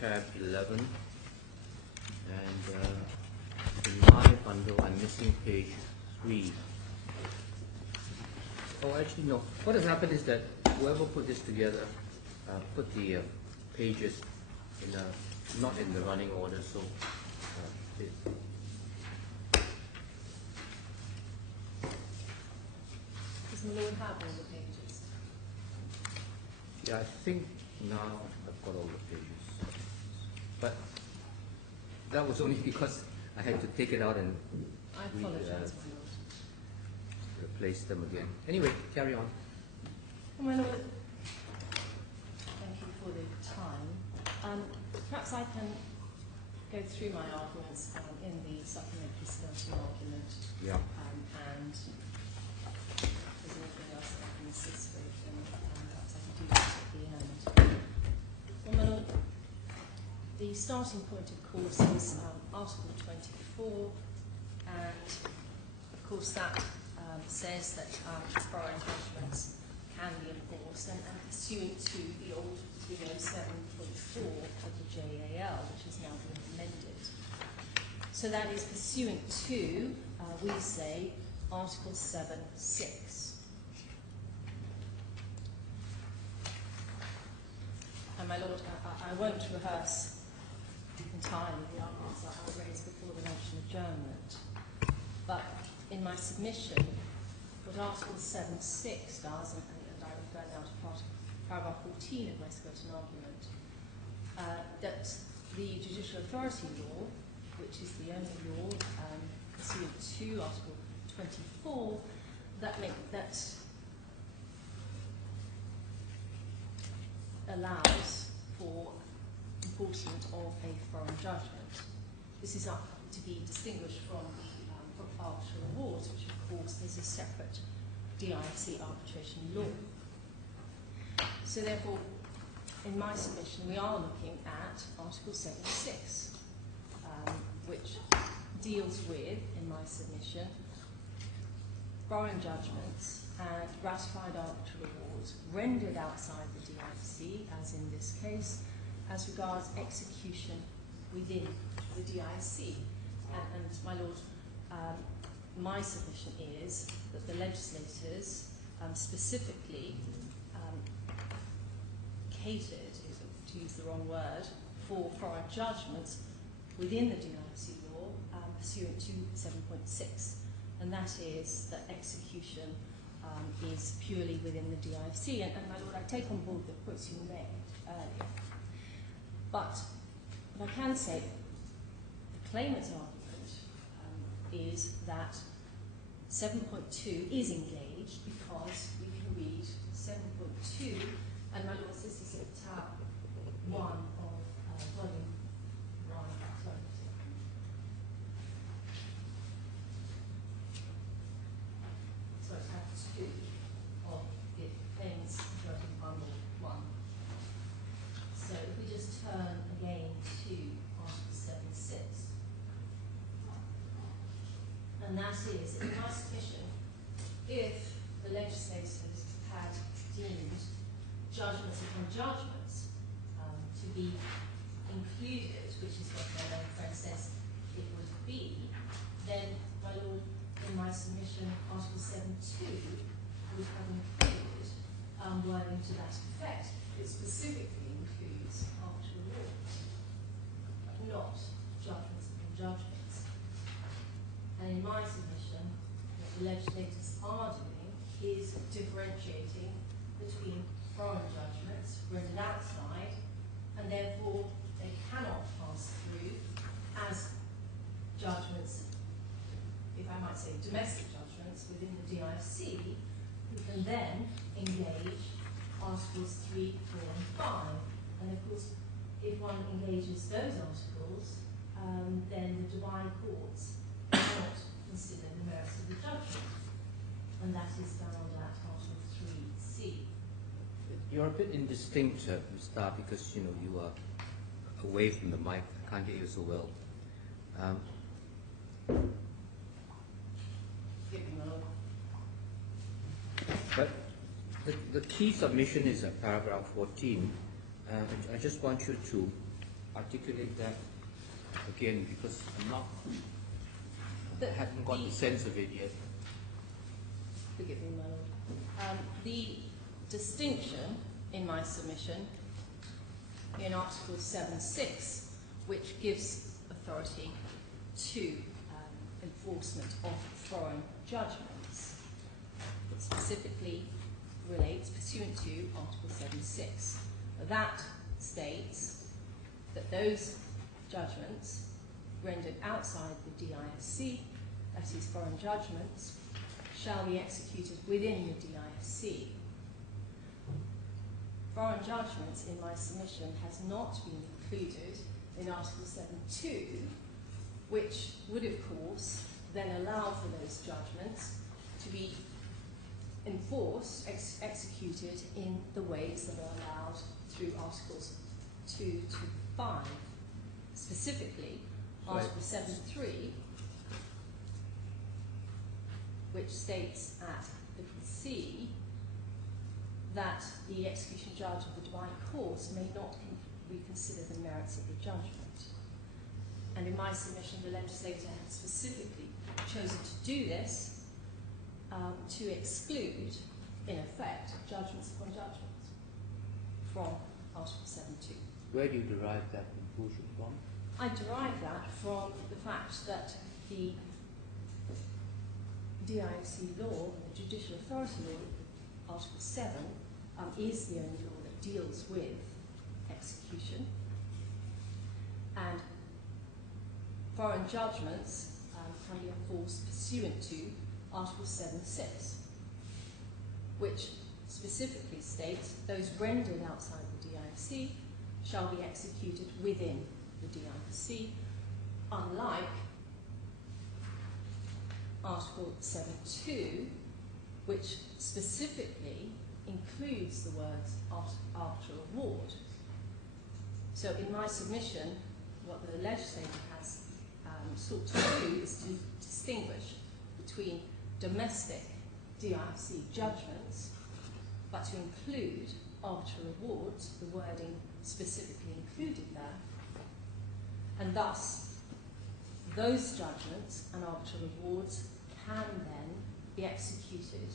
tab 11, and in my bundle I'm missing page 3. Oh, actually no. What has happened is that whoever put this together put the pages in not in the running order, so does my lord have all the pages? yeah, I think now I've got all the pages. But that was only because I had to take it out and I apologise, my lord. replace them again. Anyway, carry on. Well, my lord, thank you for the time. Perhaps I can go through my arguments in the supplementary skeleton argument. Yeah. And if there's anything else that I can assist with, then perhaps I can do that at the end. Well, my lord, the starting point, of course, is Article 24, and of course that says that foreign judgments can be enforced, and pursuant to the old 307.4 of the JAL, which has now been amended. So that is pursuant to, we say, Article 7.6. And my lord, I won't rehearse entirely the arguments that I raised before the motion adjournment, but in my submission, what Article 7.6 does, and I refer now to paragraph 14 of my skeleton argument, that the judicial authority law, which is the only law pursuant to Article 24, that allows for enforcement of a foreign judgment. This is up to be distinguished from arbitral awards, which of course there's a separate DIFC arbitration law. So therefore, in my submission, we are looking at Article 7.6, which deals with, in my submission, foreign judgments and ratified arbitral awards rendered outside the DIFC, as in this case, as regards execution within the DIFC. And my lord, my submission is that the legislators specifically catered, to use the wrong word, for foreign judgments within the DIFC law pursuant to 7.6, and that is that execution is purely within the DIFC. And my lord, I take on board the points you made earlier, but what I can say, the claimant's argument is that 7.2 is engaged because we can read 7.2, and my lord, this is at tab 1 of volume 1, sorry. So tab 2 of the claimant's version bundle 1. So if we just turn again to Article 7.6, and that is, in my submission, if the legislators had deemed judgments upon judgments to be included, which is what my own friend says it would be, then, my lord, in my submission, Article 7.2 would have included wording to that effect. It specifically includes arbitral awards, not judgments upon judgments. And in my submission, what the legislators are doing is differentiating between foreign judgments rendered outside, and therefore they cannot pass through as judgments, if I might say domestic judgments within the DIFC, who can then engage Articles 3, 4 and 5. And of course, if one engages those articles, then the Dubai courts cannot consider the merits of the judgment, and that is found at Article 3C. You're a bit indistinct, Ms. Starr, because you are away from the mic. I can't hear you so well. But the key submission is at paragraph 14. I just want you to articulate that again, because I haven't got the sense of it yet. Forgive me, my lord. The distinction in my submission in Article 7.6, which gives authority to enforcement of foreign judgments, it specifically relates pursuant to Article 7.6. That states that those judgments rendered outside the DISC, that is foreign judgments, shall be executed within the DISC. Foreign judgments in my submission has not been included in Article 7.2, which would of course then allow for those judgments to be enforced, executed in the ways that are allowed through Articles 2 to 5. Specifically, Article 7.3, which states at little c that the execution judge of the Divine Cause may not reconsider the merits of the judgment. And in my submission, the legislator has specifically chosen to do this to exclude, in effect, judgments upon judgments from Article 7.2. Where do you derive that conclusion from? I derive that from the fact that the DIFC law, the Judicial Authority Law, Article 7, is the only law that deals with execution. And foreign judgments can be enforced pursuant to Article 7.6, which specifically states those rendered outside the DIFC shall be executed within the DIFC, unlike Article 7.2, which specifically includes the words arbitral award. So in my submission, what the legislator has sought to do is to distinguish between domestic DIFC judgments, but to include arbitral awards, the wording specifically included there, and thus those judgments and arbitral awards can then be executed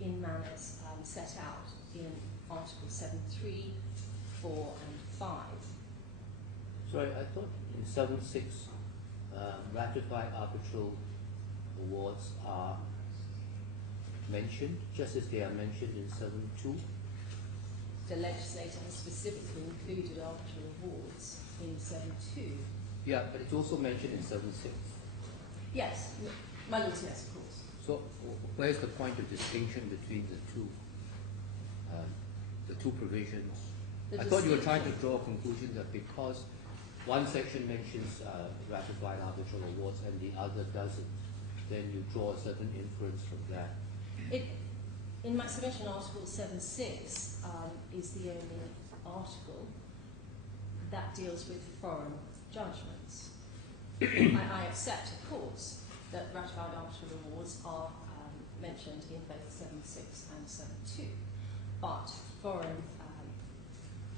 in manners set out in Article 7.3, 4 and 5. Sorry, I thought in 7.6 ratified arbitral awards are mentioned, just as they are mentioned in 7.2. The legislator has specifically included arbitral awards in 7.2. Yeah, but it's also mentioned in 7.6. Yes, my lord, yes, of course. So where's the point of distinction between the two provisions? I thought you were trying to draw a conclusion that because one section mentions ratified arbitral awards and the other doesn't, then you draw a certain inference from that. In my submission, Article 7.6 is the only article that deals with foreign judgments. I accept, of course, that ratified arbitral awards are mentioned in both 7.6 and 7.2, but foreign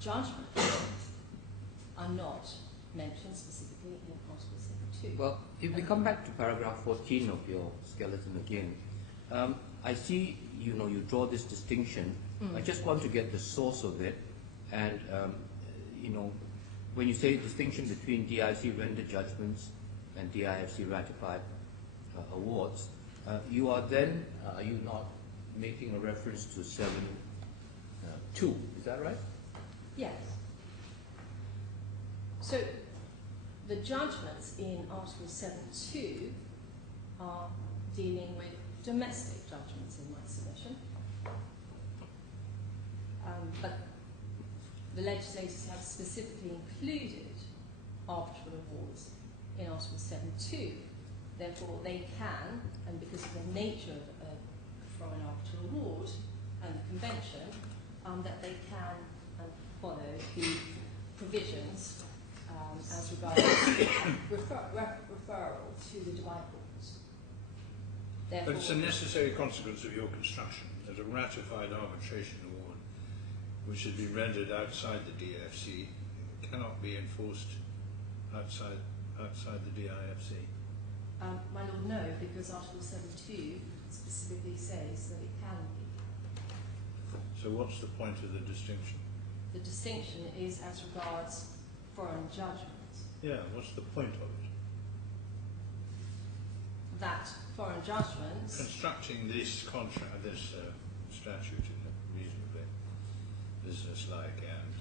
judgments are not mentioned specifically in Article 7.2. Well, if we come back to paragraph 14 of your skeleton again, I see, you draw this distinction. I just want to get the source of it. And, when you say distinction between DIFC rendered judgments and DIFC ratified awards, you are then, are you not making a reference to 7.2? Is that right? Yes. So the judgments in Article 7.2 are dealing with domestic judgments in my submission. But the legislators have specifically included arbitral awards in Article 7.2. Therefore, they can, and because of the nature of a foreign arbitral award and the convention, that they can follow the provisions as regards referral to the Divine Cause. But it's a necessary consequence of your construction that a ratified arbitration award, which has been rendered outside the DFC, cannot be enforced outside the DIFC? My Lord, no, because Article 7.2 specifically says that it can be. So what's the point of the distinction? The distinction is as regards foreign judgments. Yeah, what's the point of it? That foreign judgments... Constructing this contract, this statute in a reasonably business-like and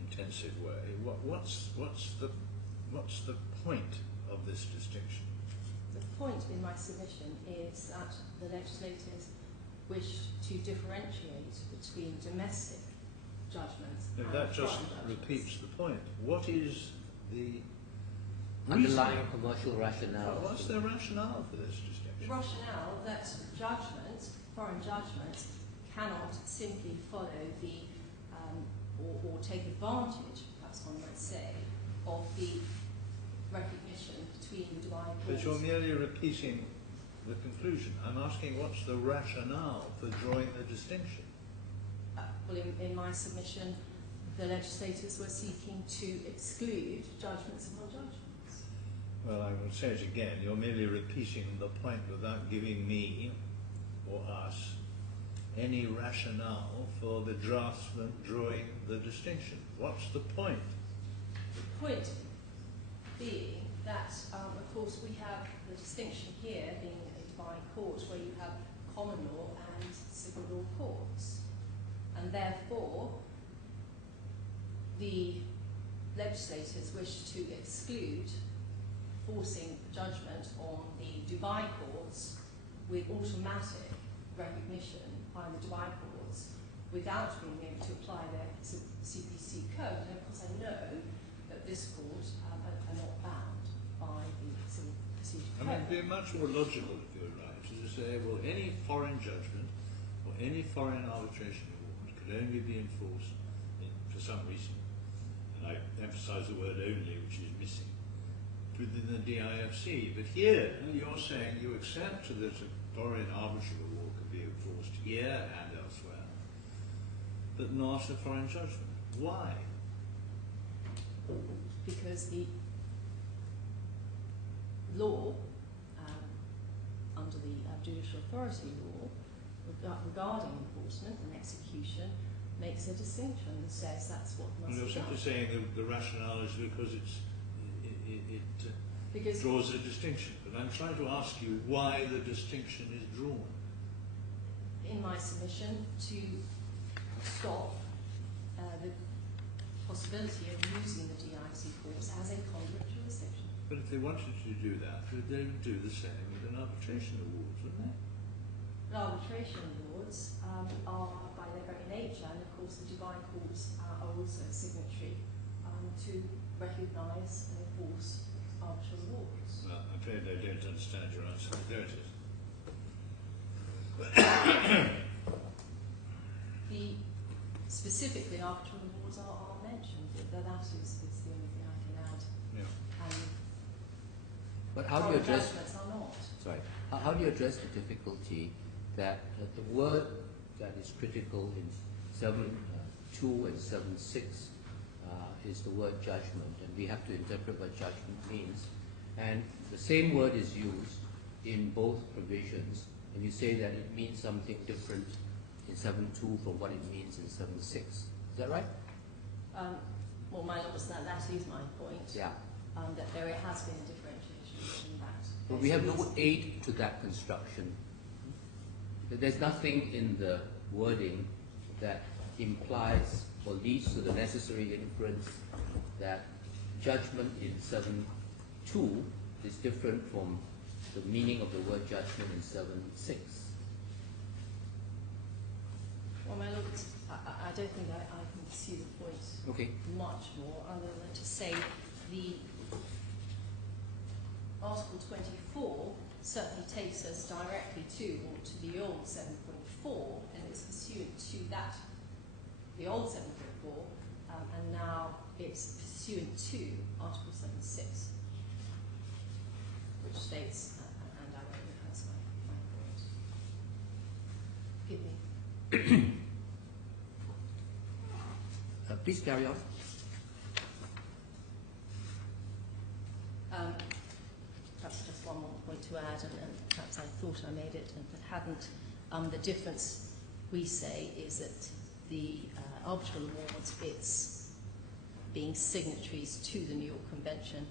intensive way, what's the point of this distinction? The point in my submission is that the legislators wish to differentiate between domestic judgments No, and that just foreign judgments. repeats the point. What is the Underlying commercial rationale. What's the rationale for this The distinction? rationale that foreign judgments, cannot simply follow the, or take advantage, perhaps one might say, of the recognition between the Dubai courts. But you're merely repeating the conclusion. I'm asking what's the rationale for drawing the distinction? Well, in my submission, the legislators were seeking to exclude judgments upon judgments. Well, I will say it again. You're merely repeating the point without giving me or us any rationale for the draftsman drawing the distinction. What's the point? The point being that, of course, we have the distinction here being a Dubai court where you have common law and civil law courts. And therefore, the legislators wish to exclude forcing judgment on the Dubai courts with automatic recognition by the Dubai courts without being able to apply their CPC code. And of course I know that this court are not bound by the civil procedure code. I mean, it would be much more logical if you're right to say, well, any foreign judgment or any foreign arbitration award could only be enforced for some reason, and I emphasize the word only, which is missing, within the DIFC. But here, you're saying you accept that a foreign arbitral award could be enforced here and elsewhere, but not a foreign judgment. Why? Because the law, under the judicial authority law, regarding enforcement and execution, makes a distinction and says that's what must be You're done. simply saying the rationale is because it Because draws a distinction. But I'm trying to ask you why the distinction is drawn. in my submission, to stop the possibility of using the DIC courts as a conduit jurisdiction. But if they wanted to do that, they would do the same with an arbitration award, wouldn't they? The arbitration awards are by their very nature, and of course the Dubai courts are also signatory to recognise and enforce arbitral awards. Well, I'm afraid I don't understand your answer. There it is. Specifically arbitral awards are mentioned. That is the only thing I can add. Yeah. But how do you address? Judgments are not. Sorry. How do you address the difficulty that the word that is critical in 7.2 and 7.6 is the word judgment, and we have to interpret what judgment means. And the same word is used in both provisions, and you say that it means something different in 7.2 from what it means in 7.6. Is that right? Well, my Lord, that is my point. Yeah. That there has been a differentiation between that. But we have no aid to that construction. There's nothing in the wording that implies or leads to the necessary inference that judgment in 7.2 is different from the meaning of the word judgment in 7.6. Well, my Lord, I don't think I can see the point much more other than to say the Article 24 certainly takes us directly to the old 7.4, and it's pursuant to that, the old 7.4, and now it's pursuant to Article 7.6, which states, and I won't rehearse my point. Forgive me. Please carry on. to add, and perhaps I thought I made it, but hadn't. The difference, we say, is that the arbitral awards, it's being signatories to the New York Convention,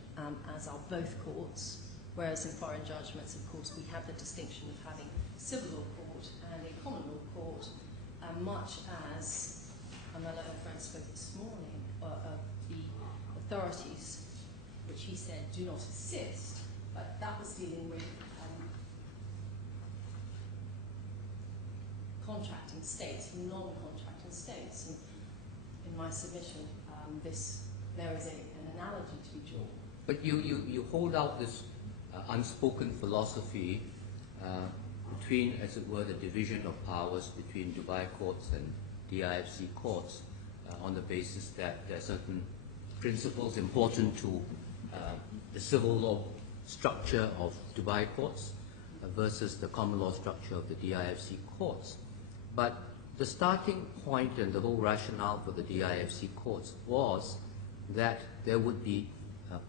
as are both courts, whereas in foreign judgments, of course, we have the distinction of having civil law court and a common law court, much as my learned friend spoke this morning of the authorities, which he said do not assist, but that was dealing with contracting states, non-contracting states. And in my submission, there is an analogy to be drawn. But you hold out this unspoken philosophy between, as it were, the division of powers between Dubai courts and DIFC courts on the basis that there are certain principles important to the civil law structure of Dubai courts versus the common law structure of the DIFC courts. But the starting point and the whole rationale for the DIFC courts was that there would be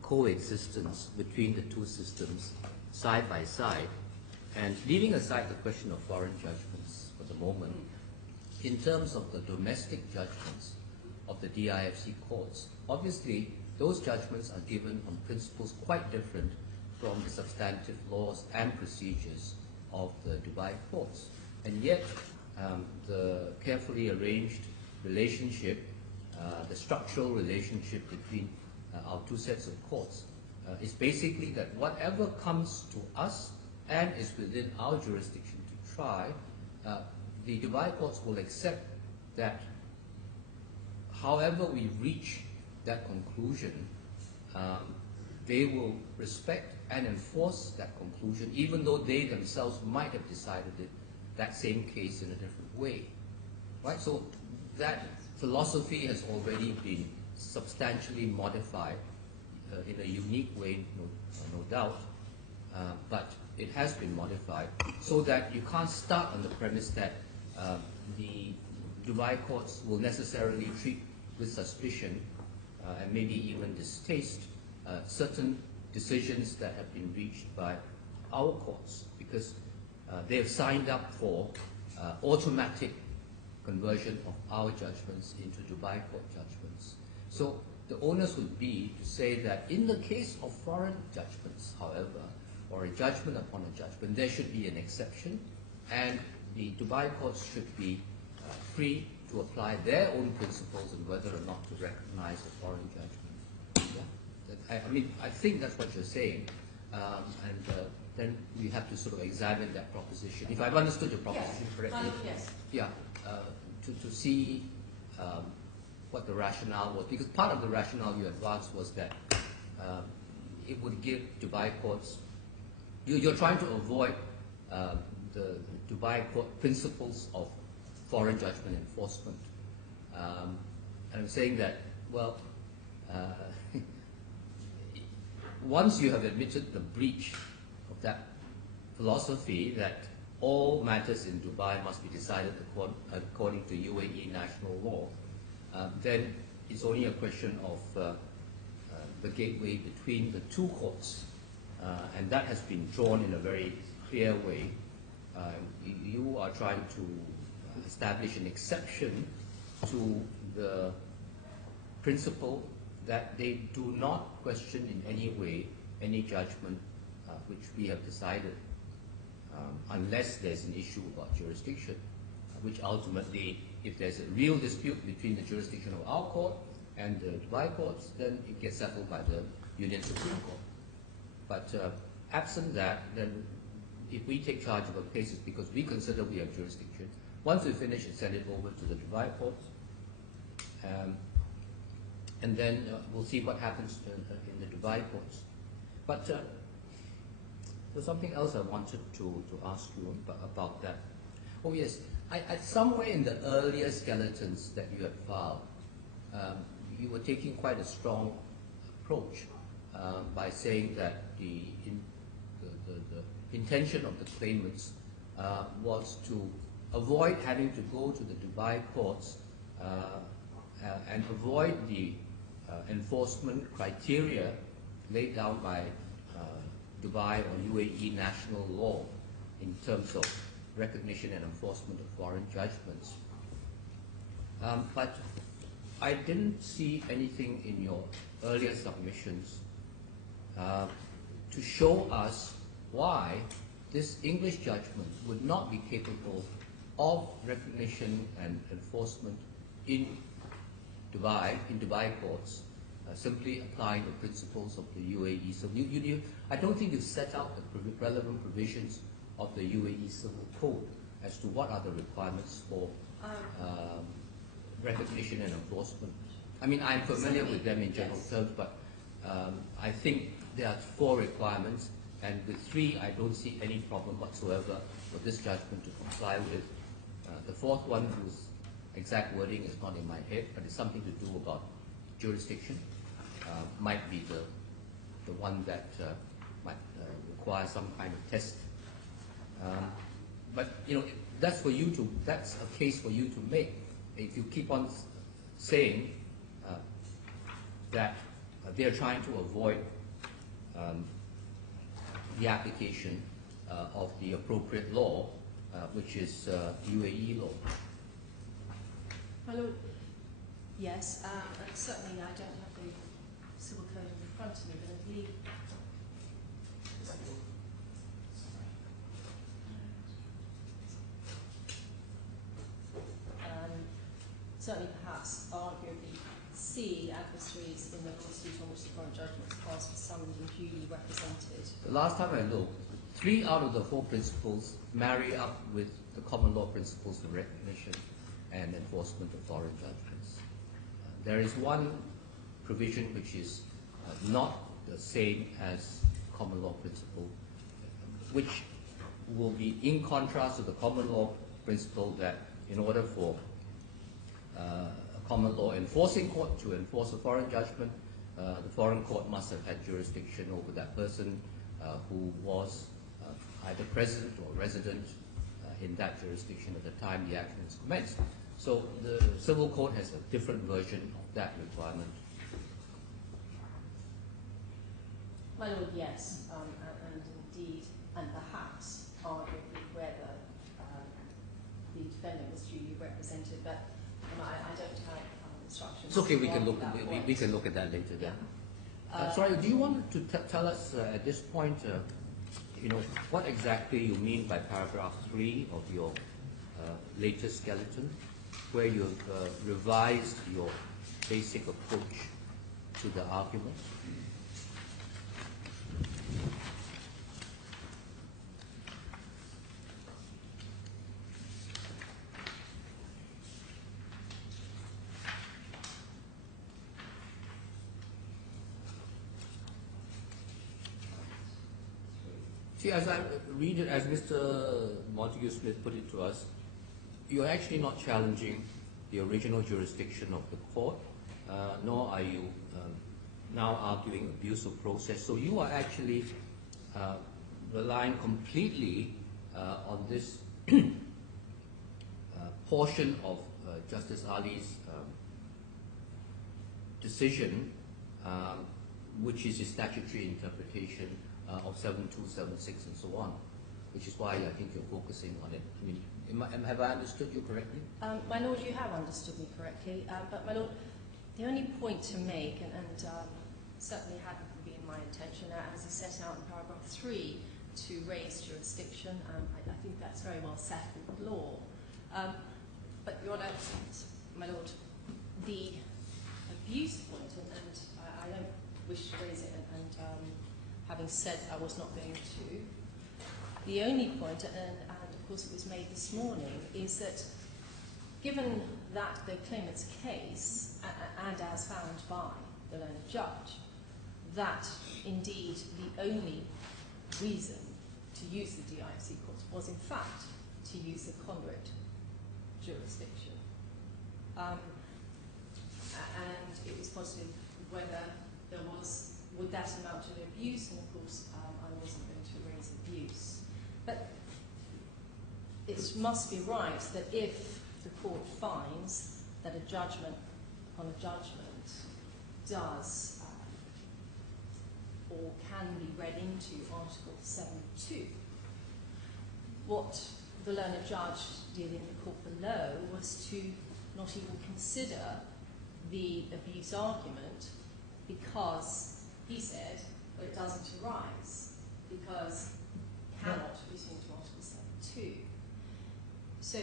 coexistence between the two systems side by side. And leaving aside the question of foreign judgments for the moment, in terms of the domestic judgments of the DIFC courts, obviously those judgments are given on principles quite different from the substantive laws and procedures of the Dubai courts. And yet, the carefully arranged relationship, the structural relationship between our two sets of courts is basically that whatever comes to us and is within our jurisdiction to try, the Dubai courts will accept that however we reach that conclusion, they will respect and enforce that conclusion, even though they themselves might have decided that same case in a different way. Right? So that philosophy has already been substantially modified in a unique way, no doubt, but it has been modified so that you can't start on the premise that the Dubai courts will necessarily treat with suspicion and maybe even distaste certain decisions that have been reached by our courts, because they have signed up for automatic conversion of our judgments into Dubai court judgments. So the onus would be to say that in the case of foreign judgments, however, or a judgment upon a judgment, there should be an exception, and the Dubai courts should be free to apply their own principles and whether or not to recognize a foreign judgment. Yeah? I mean, I think that's what you're saying, and then we have to sort of examine that proposition. If I've understood your proposition correctly, Yes. Yeah, to see what the rationale was, because part of the rationale you advanced was that it would give Dubai courts, you're trying to avoid the Dubai court principles of foreign judgment enforcement. And I'm saying that, well, once you have admitted the breach of that philosophy that all matters in Dubai must be decided according to UAE national law, then it's only a question of the gateway between the two courts, and that has been drawn in a very clear way. You are trying to establish an exception to the principle that they do not question in any way any judgment which we have decided, unless there's an issue about jurisdiction, which ultimately, if there's a real dispute between the jurisdiction of our court and the Dubai courts, then it gets settled by the Union Supreme Court. But absent that, then if we take charge of our cases, because we consider we have jurisdiction, once we finish and send it over to the Dubai courts, and then we'll see what happens in the Dubai courts. But there's something else I wanted to ask you about that. Oh yes, somewhere in the earlier skeletons that you had filed, you were taking quite a strong approach by saying that the intention of the claimants was to avoid having to go to the Dubai courts and avoid the enforcement criteria laid down by Dubai or UAE national law in terms of recognition and enforcement of foreign judgments. But I didn't see anything in your earlier submissions to show us why this English judgment would not be capable of recognition and enforcement in Dubai courts, simply applying the principles of the UAE. So I don't think you've set out the relevant provisions of the UAE Civil Code as to what are the requirements for recognition and enforcement. I mean, I'm familiar with them in general terms, but I think there are 4 requirements, and with 3, I don't see any problem whatsoever for this judgment to comply with. The 4th one, whose exact wording is not in my head, but it's something to do about jurisdiction, might be the one that might require some kind of test. But that's a case for you to make. If you keep on saying that they're trying to avoid the application of the appropriate law, which is UAE law. My Lord, yes, and certainly I don't have the civil code in front of me, but I believe certainly perhaps arguably C, adversaries in the lawsuit on which the foreign judgment is passed were summoned and duly represented. The last time I looked, 3 out of the 4 principles marry up with the common law principles of recognition and enforcement of foreign judgments. There is one provision which is not the same as common law principle, which will be in contrast to the common law principle that in order for a common law enforcing court to enforce a foreign judgment, the foreign court must have had jurisdiction over that person who was either present or resident in that jurisdiction at the time the action was commenced. So the Civil Code has a different version of that requirement. My Lord, yes, and indeed, and perhaps arguably whether the defendant was duly represented, but I don't have instructions. It's okay, we can look at that later then. Sorry, do you want to tell us at this point, what exactly you mean by paragraph 3 of your latest skeleton, where you've revised your basic approach to the argument? See, as I read it, as Mr. Montague Smith put it to us, you're actually not challenging the original jurisdiction of the court, nor are you now arguing abuse of process. So you are actually relying completely on this portion of Justice Ali's decision, which is his statutory interpretation of 7276 and so on, which is why I think you're focusing on it. I mean, have I understood you correctly? My Lord, you have understood me correctly, but my Lord, the only point to make, and certainly hadn't been my intention, as is set out in paragraph 3, to raise jurisdiction. I think that's very well settled law. But Your Honor, my Lord, the abuse point, and I don't wish to raise it, and having said I was not going to, the only point, and of course it was made this morning, is that given that the claimant's case, and as found by the learned judge, that indeed the only reason to use the DIFC courts was in fact to use the conduit jurisdiction. And it was positive whether there was, would that amount to abuse, and of course I wasn't going to raise abuse. But it must be right that if the court finds that a judgment upon a judgment does or can be read into Article 7.2. What the learned judge did in the court below was to not even consider the abuse argument because he said, well, it doesn't arise because it cannot fit into Article 7.2. So,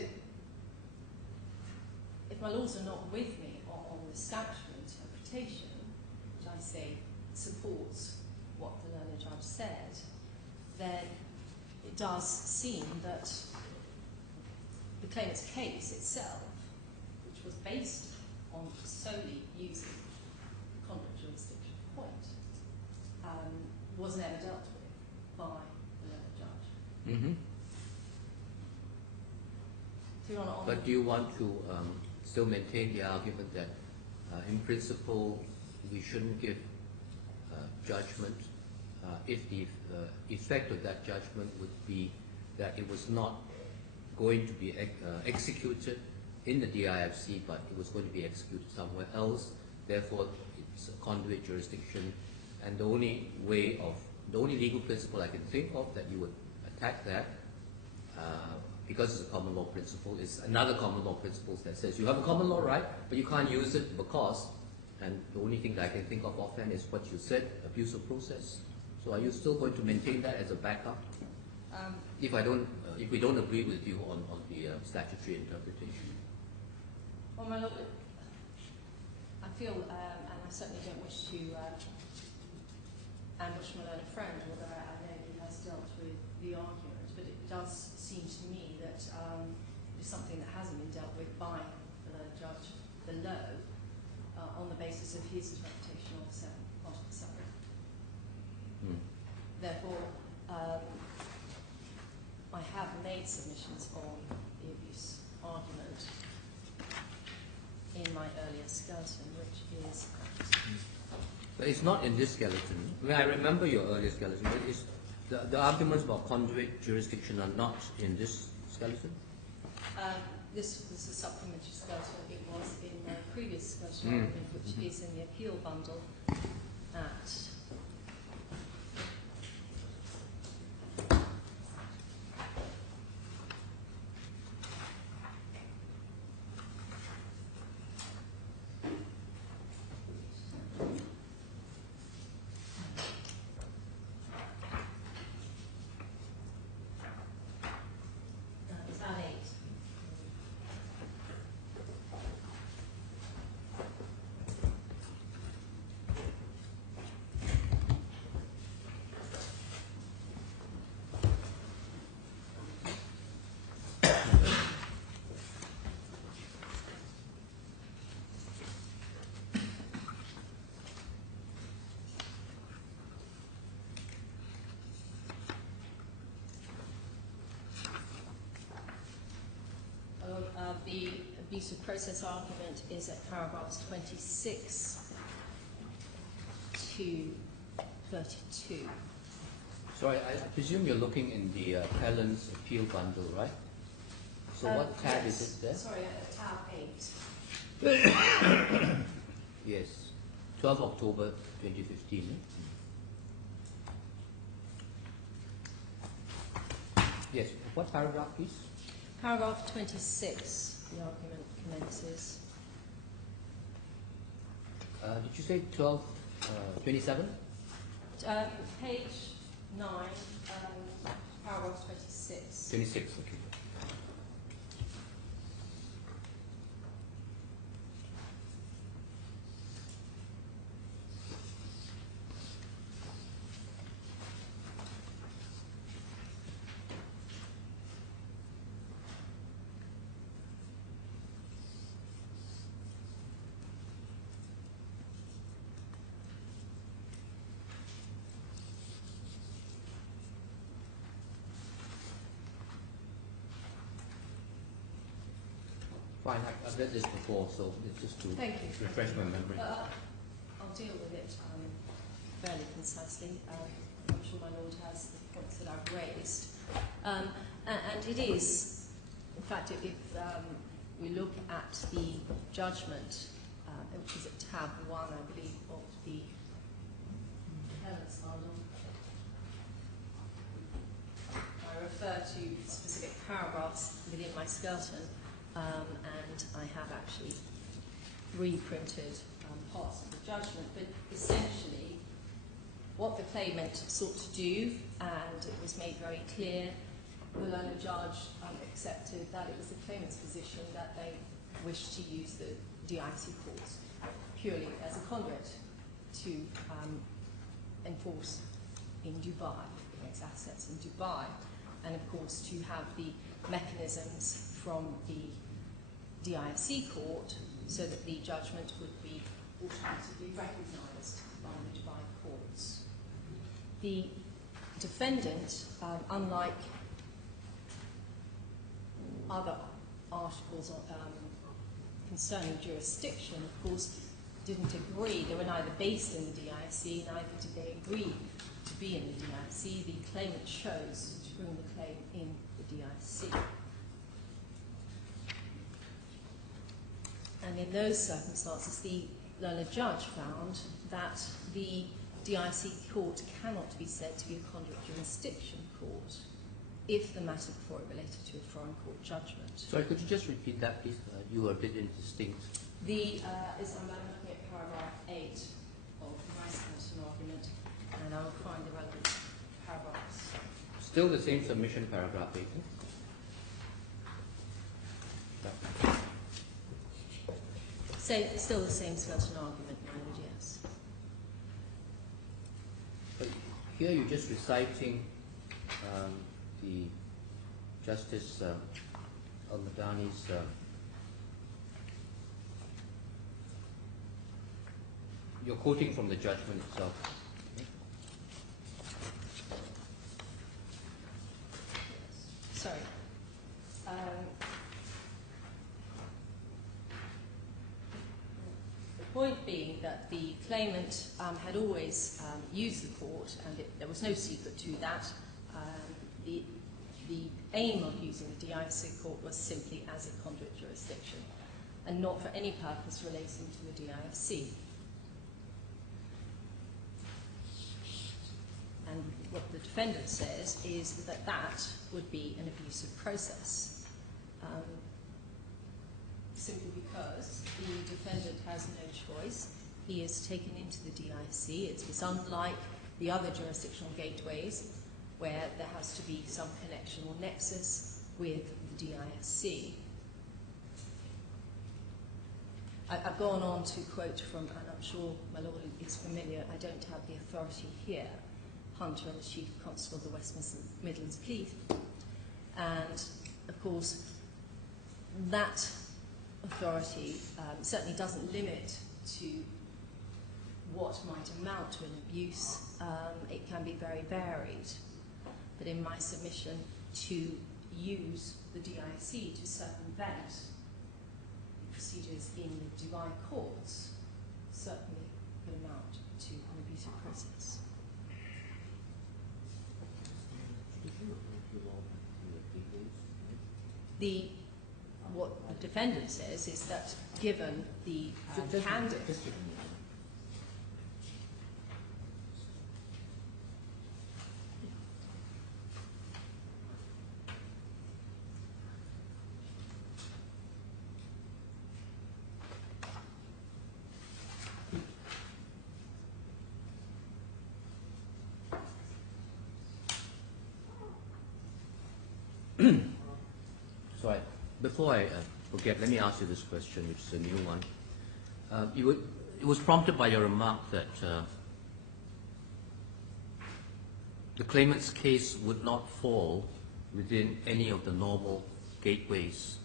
if my lords are not with me on the statutory interpretation, which I say supports what the learned judge said, then it does seem that the claimant's case itself, which was based on solely using the conduct jurisdiction point, was never dealt with by the learned judge. Mm-hmm. So, Your Honour, But do you want to still maintain the argument that, in principle, we shouldn't give judgment if the effect of that judgment would be that it was not going to be executed in the DIFC, but it was going to be executed somewhere else. Therefore, it's a conduit jurisdiction, and the only legal principle I can think of that you would attack that, because it's a common law principle, is another common law principle that says you have a common law right, but you can't use it because, and the only thing that I can think of offhand is what you said, abuse of process. So are you still going to maintain that as a backup? If we don't agree with you on the statutory interpretation? Well, my lord, I feel, and I certainly don't wish to ambush my learned friend, although I know he has dealt with the argument, but it does seem to me that it is something that hasn't been dealt with by the learned judge below on the basis of his interpretation of Article 7. Therefore, I have made submissions on the abuse argument in my earlier skeleton, which is But it's not in this skeleton. I mean, I remember your earlier skeleton, but it's, the arguments about conduit jurisdiction are not in this skeleton? this was a supplementary skeleton. It was in my previous skeleton argument, which is in the appeal bundle at the abuse of process argument is at paragraphs 26 to 32. Sorry, I presume you're looking in the Helen's appeal bundle, right? So what tab yes. is it there? Sorry, tab 8. Yes, 12 October 2015. Yes, what paragraph, please? Paragraph 26, the argument commences. Did you say 12, 27? Page 9, paragraph 26. 26, okay. Fine, I've read this before, so it's just to refresh my memory. I'll deal with it fairly concisely. I'm sure my Lord has the points that I've raised. And it is, in fact, if we look at the judgment, which is at tab 1, I believe, of the Helen's bundle, skeleton, and I have actually reprinted parts of the judgment, but essentially what the claimant sought to do, and it was made very clear, the learned judge accepted that it was the claimant's position that they wished to use the DIC courts purely as a conduit to enforce in Dubai, against assets in Dubai, and of course to have the mechanisms from the DIC court so that the judgment would be automatically recognised by the Dubai courts. The defendant, unlike other articles concerning jurisdiction, of course, didn't agree. They were neither based in the DIC, neither did they agree to be in the DIC. The claimant chose to bring the claim in the DIC. And in those circumstances, the learned judge found that the DIC court cannot be said to be a conduit jurisdiction court if the matter before it related to a foreign court judgment. Sorry, could you just repeat that, please? You were a bit indistinct. I'm looking at paragraph 8 of my submission argument, and I will find the relevant paragraphs. Still the same submission, paragraph 8. Still the same skeleton argument, my lord, yes. But here you're just reciting the Justice Al-Madani's you're quoting from the judgment itself. Sorry. The point being that the claimant had always used the court, and there was no secret to that. The aim of using the DIC court was simply as a conduit jurisdiction, and not for any purpose relating to the DIC. And what the defendant says is that that would be an abusive process, simply because the defendant has no choice. He is taken into the DIC. It's unlike the other jurisdictional gateways where there has to be some connection or nexus with the DIC. I've gone on to quote from, and I'm sure my lord is familiar, I don't have the authority here, Hunter and the Chief Constable of the West Midlands Police. And, of course, that authority certainly doesn't limit to what might amount to an abuse. It can be very varied. But in my submission, to use the DIC to circumvent the procedures in the Dubai courts certainly could amount to an abusive process. What the defendant says is that given the candid... So before I forget, let me ask you this question, which is a new one. It was prompted by your remark that the claimant's case would not fall within any of the normal gateways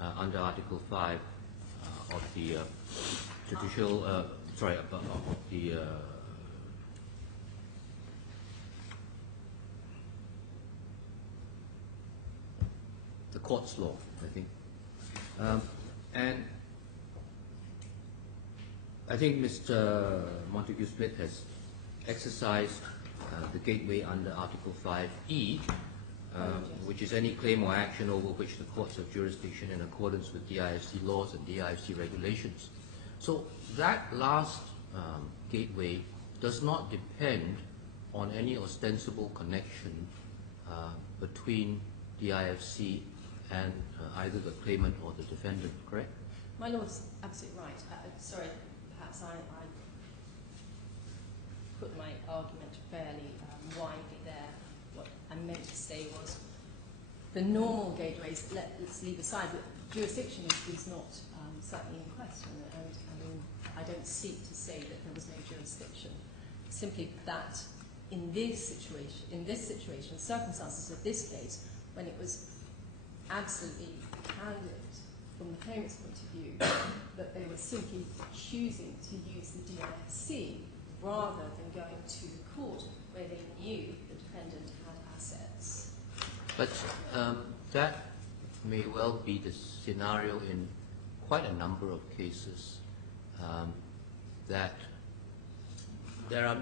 under Article 5 of the judicial, of the court's law, I think. And I think Mr. Montague-Smith has exercised the gateway under Article 5E, which is any claim or action over which the courts have jurisdiction in accordance with DIFC laws and DIFC regulations. So that last gateway does not depend on any ostensible connection between DIFC and either the claimant or the defendant, correct? My Lord's absolutely right. Sorry, perhaps I put my argument fairly widely there. What I meant to say was the normal gateways, let's leave aside, but jurisdiction is not certainly in question, and I mean, I don't seek to say that there was no jurisdiction. Simply that in this situation, circumstances of this case, when it was absolutely candid from the claimant's point of view that they were simply choosing to use the DIFC rather than going to the court where they knew the defendant had assets. But that may well be the scenario in quite a number of cases, that there are,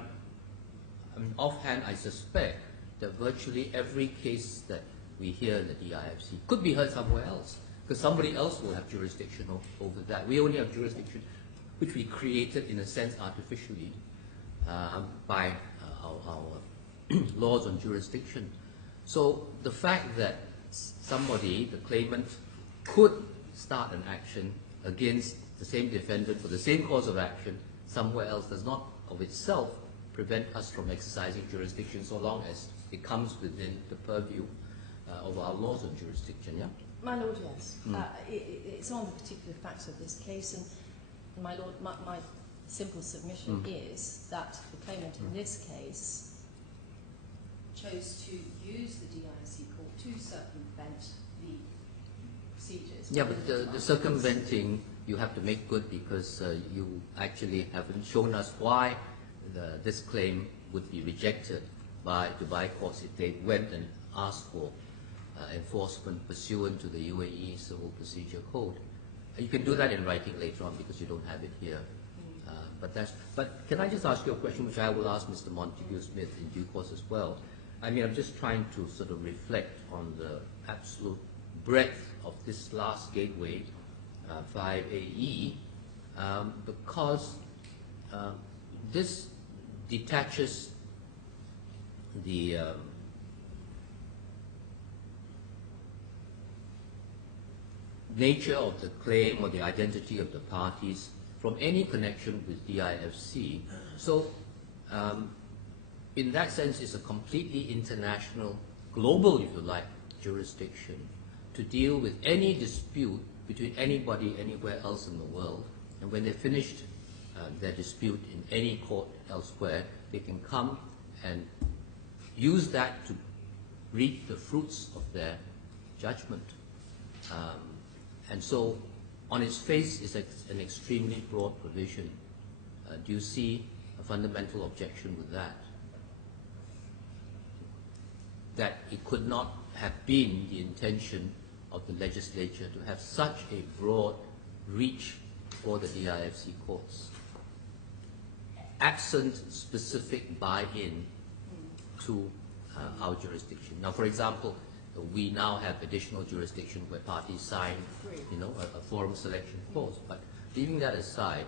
offhand I suspect that virtually every case that we hear in the DIFC could be heard somewhere else, because somebody else will have jurisdiction over that. We only have jurisdiction which we created in a sense artificially by our laws on jurisdiction. So the fact that somebody, the claimant, could start an action against the same defendant for the same cause of action somewhere else does not of itself prevent us from exercising jurisdiction so long as it comes within the purview of our laws on jurisdiction, yeah? My Lord, yes. It's on the particular facts of this case, and my Lord, my simple submission is that the claimant in this case chose to use the DIFC court to circumvent the procedures. Yeah, but the circumventing you have to make good, because you actually haven't shown us why this claim would be rejected by Dubai courts if they went and asked for enforcement pursuant to the UAE Civil Procedure Code. You can do that in writing later on because you don't have it here. But can I just ask you a question which I will ask Mr. Montague Smith in due course as well? I mean, I'm just trying to sort of reflect on the absolute breadth of this last gateway, 5AE, because this detaches the nature of the claim or the identity of the parties from any connection with DIFC. So in that sense, it's a completely international, global, if you like, jurisdiction to deal with any dispute between anybody anywhere else in the world. And when they've finished their dispute in any court elsewhere, they can come and use that to reap the fruits of their judgment. And so, on its face, it's an extremely broad provision. Do you see a fundamental objection with that? That it could not have been the intention of the legislature to have such a broad reach for the DIFC courts, absent specific buy-in to our jurisdiction. Now, for example, we now have additional jurisdiction where parties sign, a forum selection clause. But leaving that aside,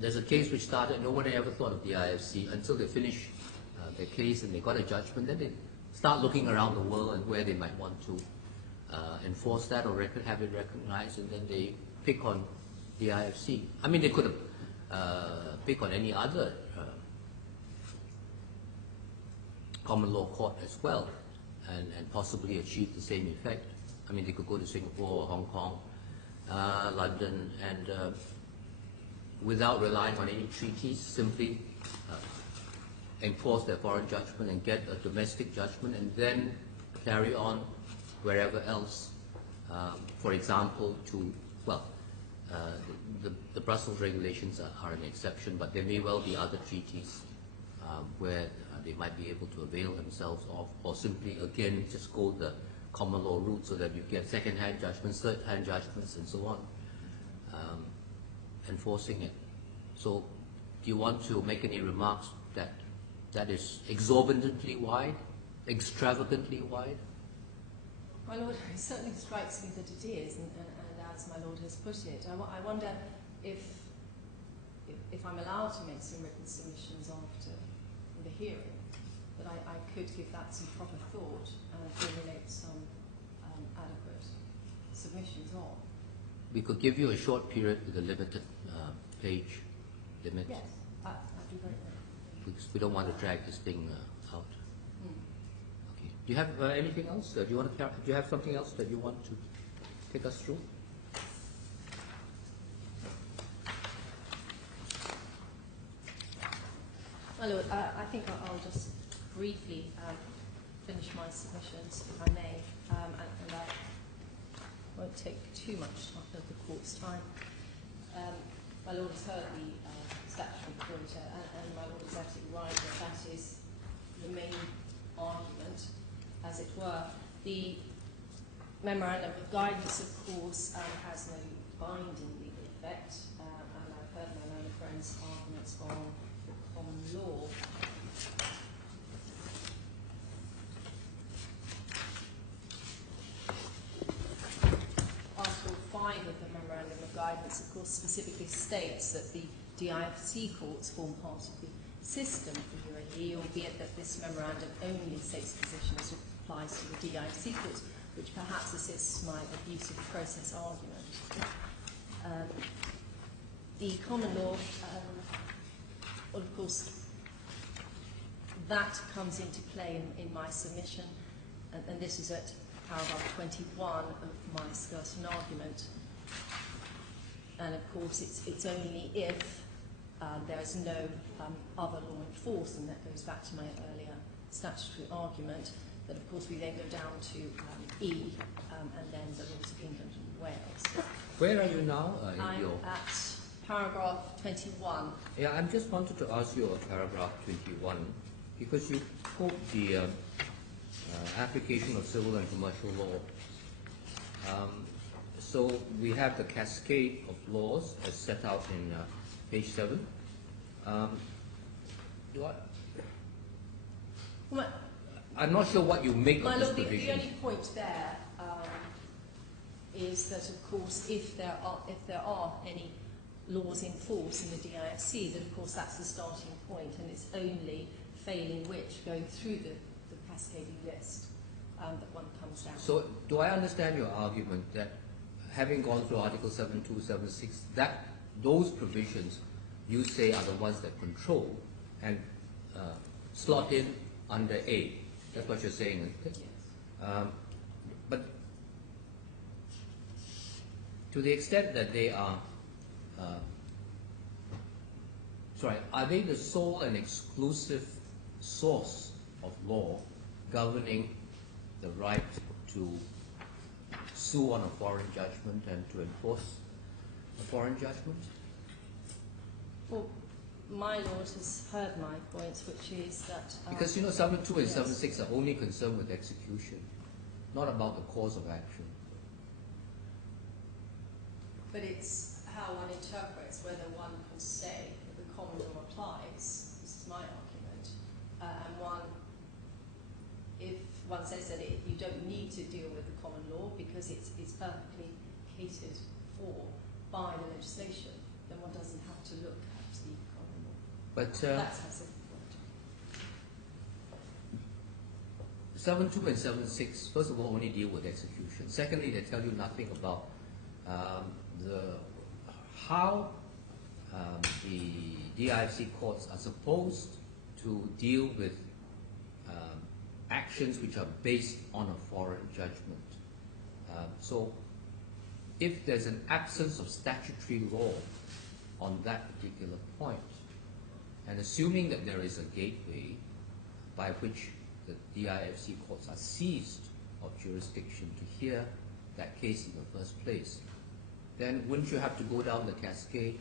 there's a case which started, no one ever thought of the DIFC until they finish their case and they got a judgment. Then they start looking around the world and where they might want to enforce that or have it recognized, and then they pick on the DIFC. I mean, they could have picked on any other common law court as well, and possibly achieve the same effect. I mean, they could go to Singapore or Hong Kong, London, and without relying on any treaties, simply enforce their foreign judgment and get a domestic judgment, and then carry on wherever else. For example, the Brussels regulations are an exception, but there may well be other treaties where they might be able to avail themselves of, or simply, again, just go the common law route so that you get second-hand judgments, third-hand judgments, and so on, enforcing it. So do you want to make any remarks that is exorbitantly wide, extravagantly wide? My Lord, it certainly strikes me that it is, and as my Lord has put it, I wonder if I'm allowed to make some written submissions after the hearing, that I could give that some proper thought and formulate some adequate submissions on. We could give you a short period with a limited page limit. Yes, I'd be very happy. Because we don't want to drag this thing out. Mm. Okay. Do you have anything else? Do you have something else that you want to take us through? My Lord, I think I'll just briefly finish my submissions, if I may, and I won't take too much of the Court's time. My Lord has heard the statutory quota, and my Lord is absolutely right that that is the main argument, as it were. The Memorandum of Guidance, of course, has no binding legal effect, and I've heard my learned friends' arguments on the common law. Article 5 of the Memorandum of Guidance, of course, specifically states that the DIFC courts form part of the system for UAE, albeit that this memorandum only states the position as it applies to the DIFC courts, which perhaps assists my abusive process argument. The common law, well, of course, that comes into play in my submission, and this is at paragraph 21 of my skeleton argument. And of course, it's only if there is no other law in force, and that goes back to my earlier statutory argument, that of course we then go down to E, and then the laws of England and Wales. Where are you now? I'm at paragraph 21. Yeah, I just wanted to ask you about paragraph 21, because you quote the application of civil and commercial law. So we have the cascade of laws as set out in page 7. I'm not sure what you make My of this Lord, the provision. only point there is that, of course, if there are any laws in force in the DIFC, then of course that's the starting point, and it's only failing which, going through the cascading list, that one comes down. So do I understand your argument that having gone through Article 7.2, 7.6, that those provisions you say are the ones that control and slot in under A? That's what you're saying, isn't it? Yes. But to the extent that they are they the sole and exclusive source of law governing the right to sue on a foreign judgment and to enforce a foreign judgment? Well, my Lord has heard my points, which is that... Because, 7.2 and yes. 7.6 are only concerned with execution, not about the cause of action. But it's how one interprets whether one can say that the common law applies. This is my argument. If one says that you don't need to deal with the common law because it's perfectly catered for by the legislation, then one doesn't have to look at the common law. But That's my second point. 7.2 and 7.6, first of all, only deal with execution. Secondly, they tell you nothing about how the DIFC courts are supposed to deal with actions which are based on a foreign judgment. So if there's an absence of statutory law on that particular point, and assuming that there is a gateway by which the DIFC courts are seized of jurisdiction to hear that case in the first place, then wouldn't you have to go down the cascade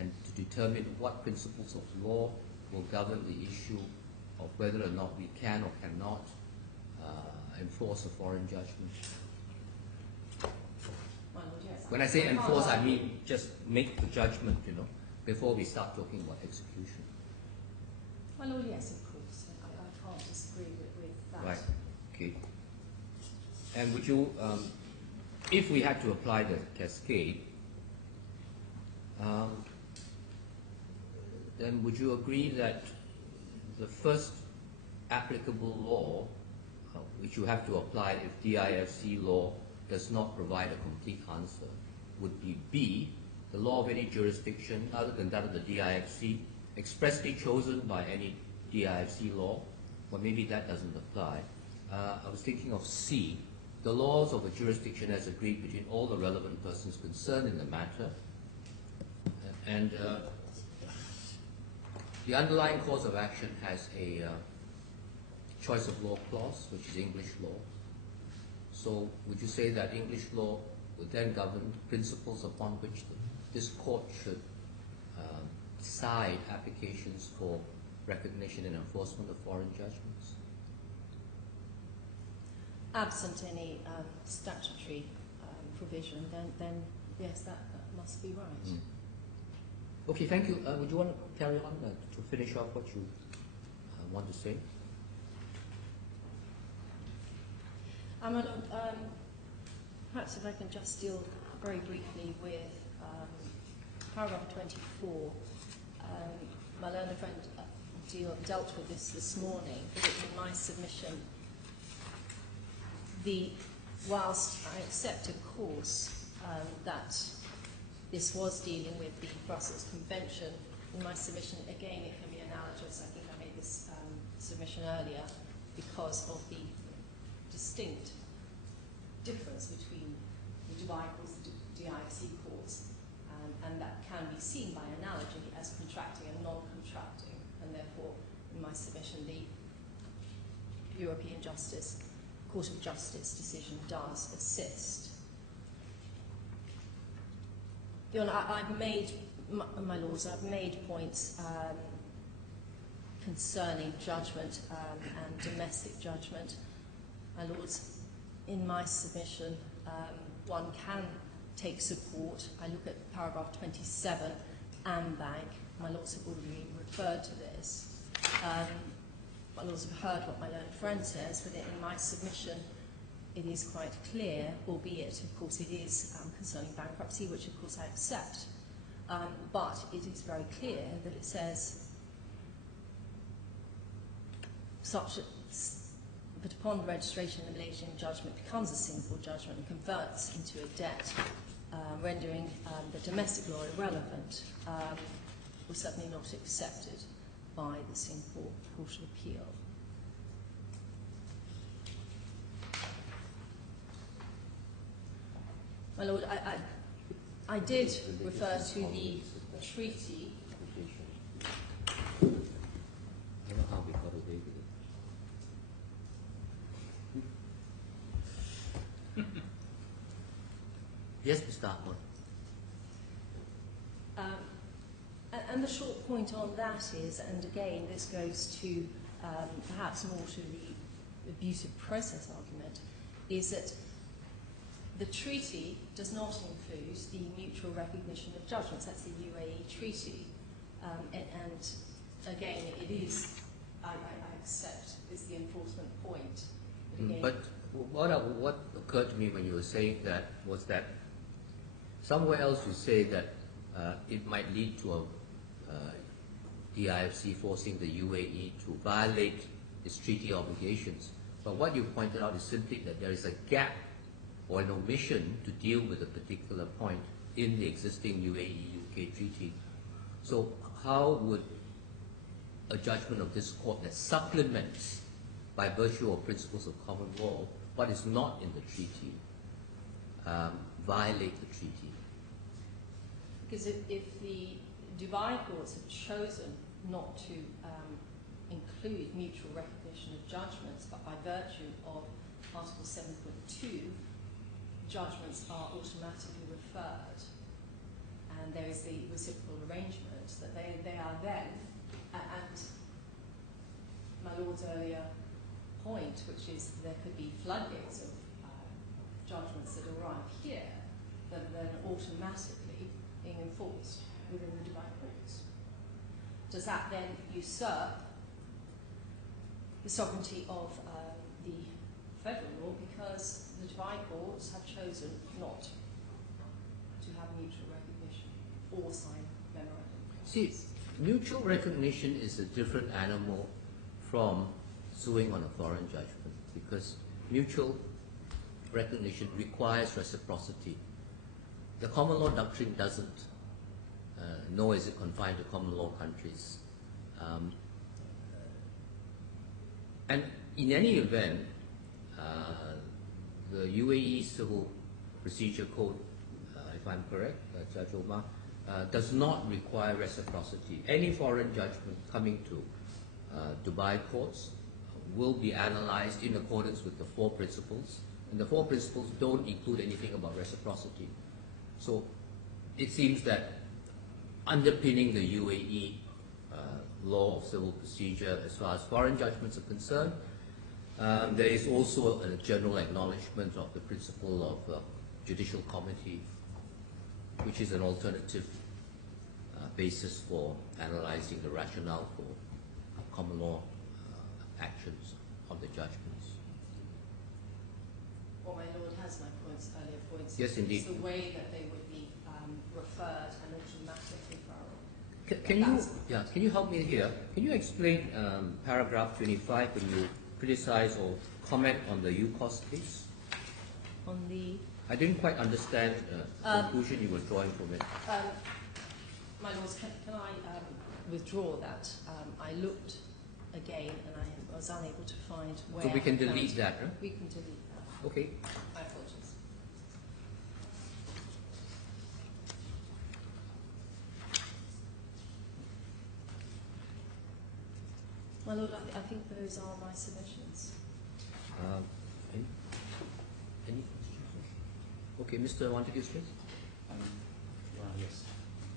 and to determine what principles of law will govern the issue of whether or not we can or cannot enforce a foreign judgment? My Lord, yes. When I say enforce, I mean just make the judgment, before we start talking about execution. My Lord, yes, of course. I can't disagree with that. Right. Okay. And would you, if we had to apply the cascade, then would you agree that the first applicable law which you have to apply if DIFC law does not provide a complete answer, would be B, the law of any jurisdiction other than that of the DIFC, expressly chosen by any DIFC law, or maybe that doesn't apply. I was thinking of C, the laws of a jurisdiction as agreed between all the relevant persons concerned in the matter, and the underlying cause of action has a choice of law clause, which is English law. So would you say that English law would then govern principles upon which this court should decide applications for recognition and enforcement of foreign judgments? Absent any statutory provision, then yes, that must be right. Mm. Okay, thank you. Would you want to carry on to finish off what you want to say? Perhaps if I can just deal very briefly with paragraph 24. My learned friend dealt with this morning, but in my submission, whilst I accept, of course, that this was dealing with the Brussels Convention, in my submission, again, it can be analogous. I think I made this submission earlier because of the distinct difference between the Dubai courts, the DIFC courts, and that can be seen by analogy as contracting and non-contracting, and therefore, in my submission, the European Court of Justice decision does assist. Your Honour, I've made, my lords, I've made points concerning judgment and domestic judgment. My lords, in my submission, one can take support. I look at paragraph 27, AMBAG. My lords have already referred to this. My lords have heard what my learned friend says, but in my submission, it is quite clear, albeit, of course, it is concerning bankruptcy, which, of course, I accept. But it is very clear that it says but upon registration, the Malaysian judgment becomes a single judgment and converts into a debt, rendering the domestic law irrelevant, was certainly not accepted by the Singapore Court of Appeal. My Lord, I did refer to the treaty. I don't know how we got away with it. Yes, Mr. Ahmad. And the short point on that is, and again, this goes to perhaps more to the abusive process argument, is that the treaty does not include the mutual recognition of judgments. That's the UAE treaty. And again, it is, I accept, is the enforcement point. But what occurred to me when you were saying that was that somewhere else you say that it might lead to a DIFC forcing the UAE to violate its treaty obligations. But what you pointed out is simply that there is a gap or an omission to deal with a particular point in the existing UAE-UK treaty. So how would a judgment of this court that supplements, by virtue of principles of common law, what is not in the treaty, violate the treaty? Because if the Dubai courts have chosen not to include mutual recognition of judgments, but by virtue of Article 7.2, judgments are automatically referred, and there is the reciprocal arrangement that they are then, and my Lord's earlier point, which is there could be floodgates of judgments that arrive here that are then automatically being enforced within the Dubai courts. Does that then usurp the sovereignty of the federal law, because the Dubai courts have chosen not to have mutual recognition or sign memorandum? See, mutual recognition is a different animal from suing on a foreign judgment. because mutual recognition requires reciprocity. The common law doctrine doesn't, nor is it confined to common law countries. And in any event, the UAE Civil Procedure Code, if I'm correct, Judge Omar, does not require reciprocity. Any foreign judgment coming to Dubai courts will be analyzed in accordance with the 4 principles, and the 4 principles don't include anything about reciprocity. So it seems that underpinning the UAE law of civil procedure as far as foreign judgments are concerned, there is also a general acknowledgement of the principle of judicial comity, which is an alternative basis for analyzing the rationale for common law actions of the judgments. Well, my Lord has my points, earlier points. Yes, indeed. It's the way that they would be referred and automatic referral. Can you help me here? Can you explain paragraph 25 when you criticize or comment on the UCOS case? On the... I didn't quite understand the conclusion you were drawing from it. My Lords, can I withdraw that? I looked again and I was unable to find where... So we can delete that, huh? We can delete that. Okay. My apologies. My Lord, I think those are my submissions. Any questions? Okay, Mr. Montague Smith. Yes.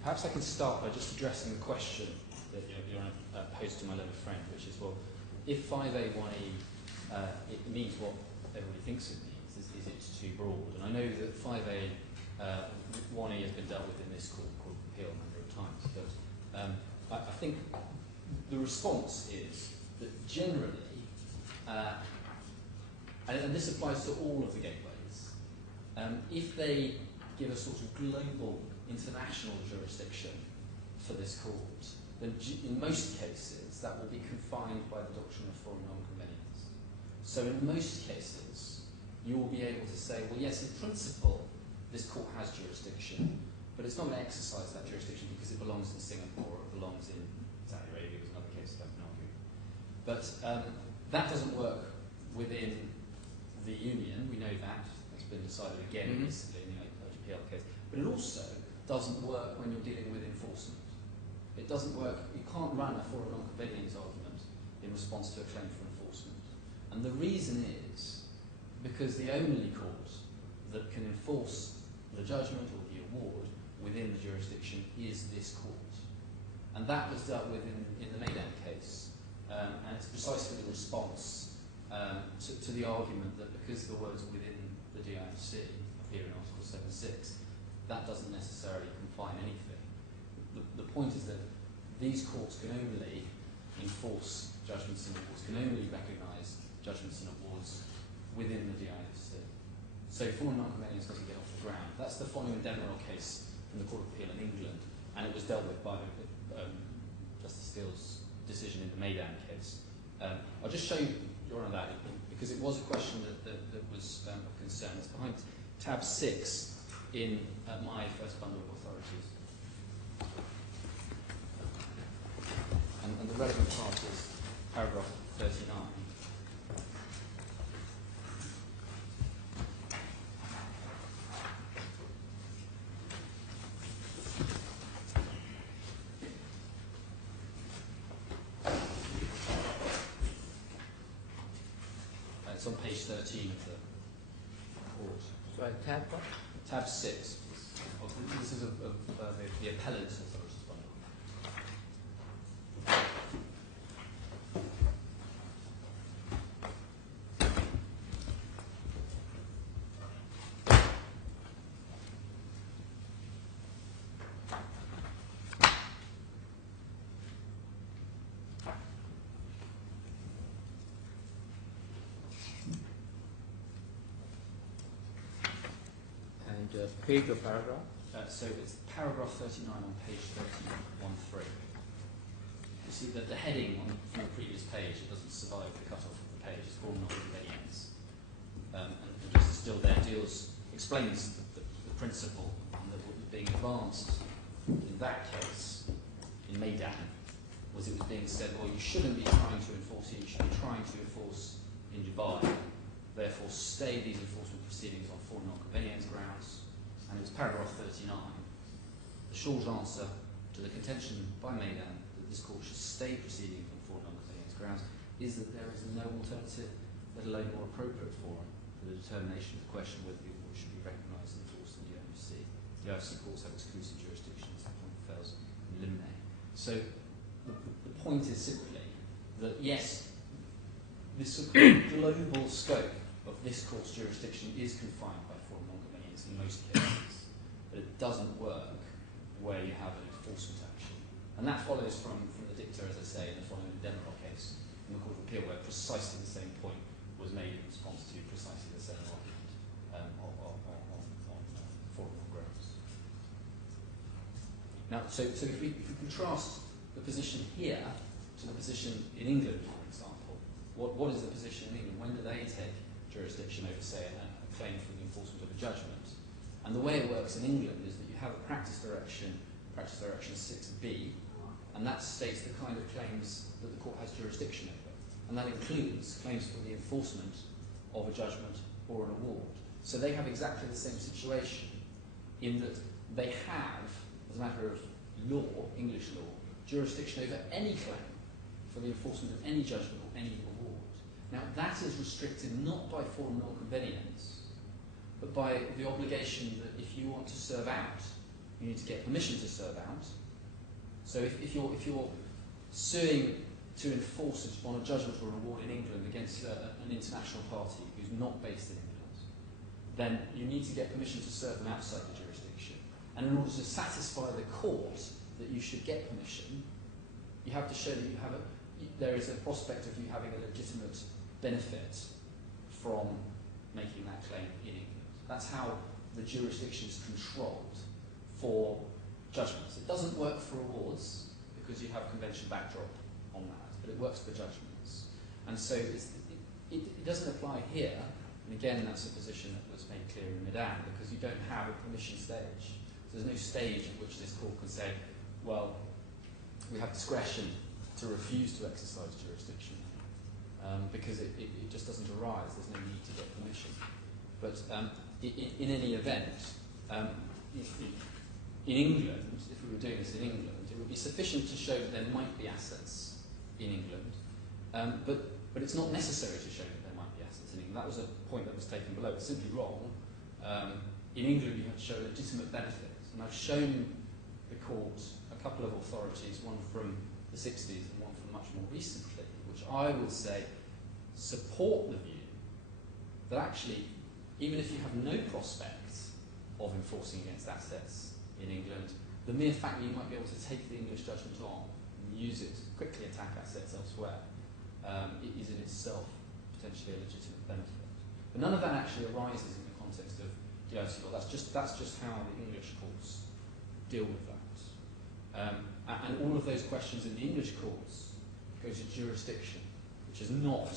Perhaps I can start by just addressing the question that you're posed to my learned friend, which is, well, if 5A1E it means what everybody thinks it means, is it too broad? And I know that 5A1E has been dealt with in this court of appeal a number of times, but I think the response is that generally, and this applies to all of the gateways, if they give a sort of global international jurisdiction for this court, then in most cases that will be confined by the doctrine of foreign non-convenience. So in most cases, you will be able to say, well, yes, in principle, this court has jurisdiction, but it's not going to exercise that jurisdiction because it belongs in Singapore, or it belongs in Saudi Arabia, is another case that I can argue. But that doesn't work within the Union, we know that. It's been decided again recently in the IGPL case. But it also doesn't work when you're dealing with enforcement. It doesn't work, you can't run a foreign non-convenience argument in response to a claim for enforcement. And the reason is because the only court that can enforce the judgment or the award within the jurisdiction is this court. And that was dealt with in the Maidan case. And it's precisely the response to the argument that because the words within the DIFC appear in Article 7.6, that doesn't necessarily confine anything. The point is that these courts can only enforce judgments and awards, can only recognise judgments and awards within the DIFC. So foreign non-convenience doesn't get off the ground. That's the Hwang and Demerol case from the Court of Appeal in England, and it was dealt with by Justice Steele's decision in the Maidan case. I'll just show you, Your Honour, that because it was a question that was of concern. It's behind tab 6 in my first bundle of authorities. And the relevant part is paragraph 39. It's on page 13 of the report. Sorry, tab what? Tab 6. This is the appellant's authorities bundle. And page or paragraph? So it's paragraph 39 on page 13.13. You see that the heading from the previous page, it doesn't survive the cut-off of the page is forum non-convenience. And Justice Still there explains the principle that what was being advanced in that case, in Maidan, was it was being said, well, you shouldn't be trying to enforce it, you should be trying to enforce in Dubai, therefore stay these enforcement proceedings on forum non-convenience grounds. And it was paragraph 39. The Shaw's answer to the contention by Maidan that this court should stay proceeding on forum non-convenience grounds is that there is no alternative, let alone more appropriate forum, for the determination of the question whether the award should be recognised and enforced in the OMC. The OMC courts have exclusive jurisdictions, that point fails in limine. So the point is simply that yes, this global scope of this court's jurisdiction is confined by forum non-convenience in most cases, but it doesn't work where you have an enforcement action. And that follows from the dicta, as I say, in the following Demerol case in the Court of Appeal, where precisely the same point was made in response to precisely the same argument on forum grounds. Now, so if we contrast the position here to the position in England, for example, what is the position in England? When do they take jurisdiction over, say, a claim for the enforcement of a judgment? And the way it works in England is that you have a practice direction 6B, and that states the kind of claims that the court has jurisdiction over. And that includes claims for the enforcement of a judgment or an award. So they have exactly the same situation in that they have, as a matter of law, English law, jurisdiction over any claim for the enforcement of any judgment or any award. Now that is restricted not by forum non-convenience, but by the obligation that if you want to serve out, you need to get permission to serve out. So if you're suing to enforce on a judgment or an award in England against an international party who's not based in England, then you need to get permission to serve them outside the jurisdiction. And in order to satisfy the court that you should get permission, you have to show that there is a prospect of you having a legitimate benefit from making that claim in England. That's how the jurisdiction is controlled for judgments. It doesn't work for awards because you have convention backdrop on that, but it works for judgments. And so it doesn't apply here, and again that's a position that was made clear in Maidan, because you don't have a permission stage. So there's no stage at which this court can say, well, we have discretion to refuse to exercise jurisdiction, because it just doesn't arise, there's no need to get permission. But in any event, in England, if we were doing this in England, it would be sufficient to show that there might be assets in England, but it's not necessary to show that there might be assets in England. That was a point that was taken below. It's simply wrong. In England, you have to show legitimate benefits, and I've shown the court a couple of authorities, one from the 60s and one from much more recently, which I would say support the view that actually, even if you have no prospect of enforcing against assets in England, the mere fact that you might be able to take the English judgment on and use it to quickly attack assets elsewhere is in itself potentially a legitimate benefit. But none of that actually arises in the context of DIC law. That's just how the English courts deal with that. And all of those questions in the English courts go to jurisdiction, which is not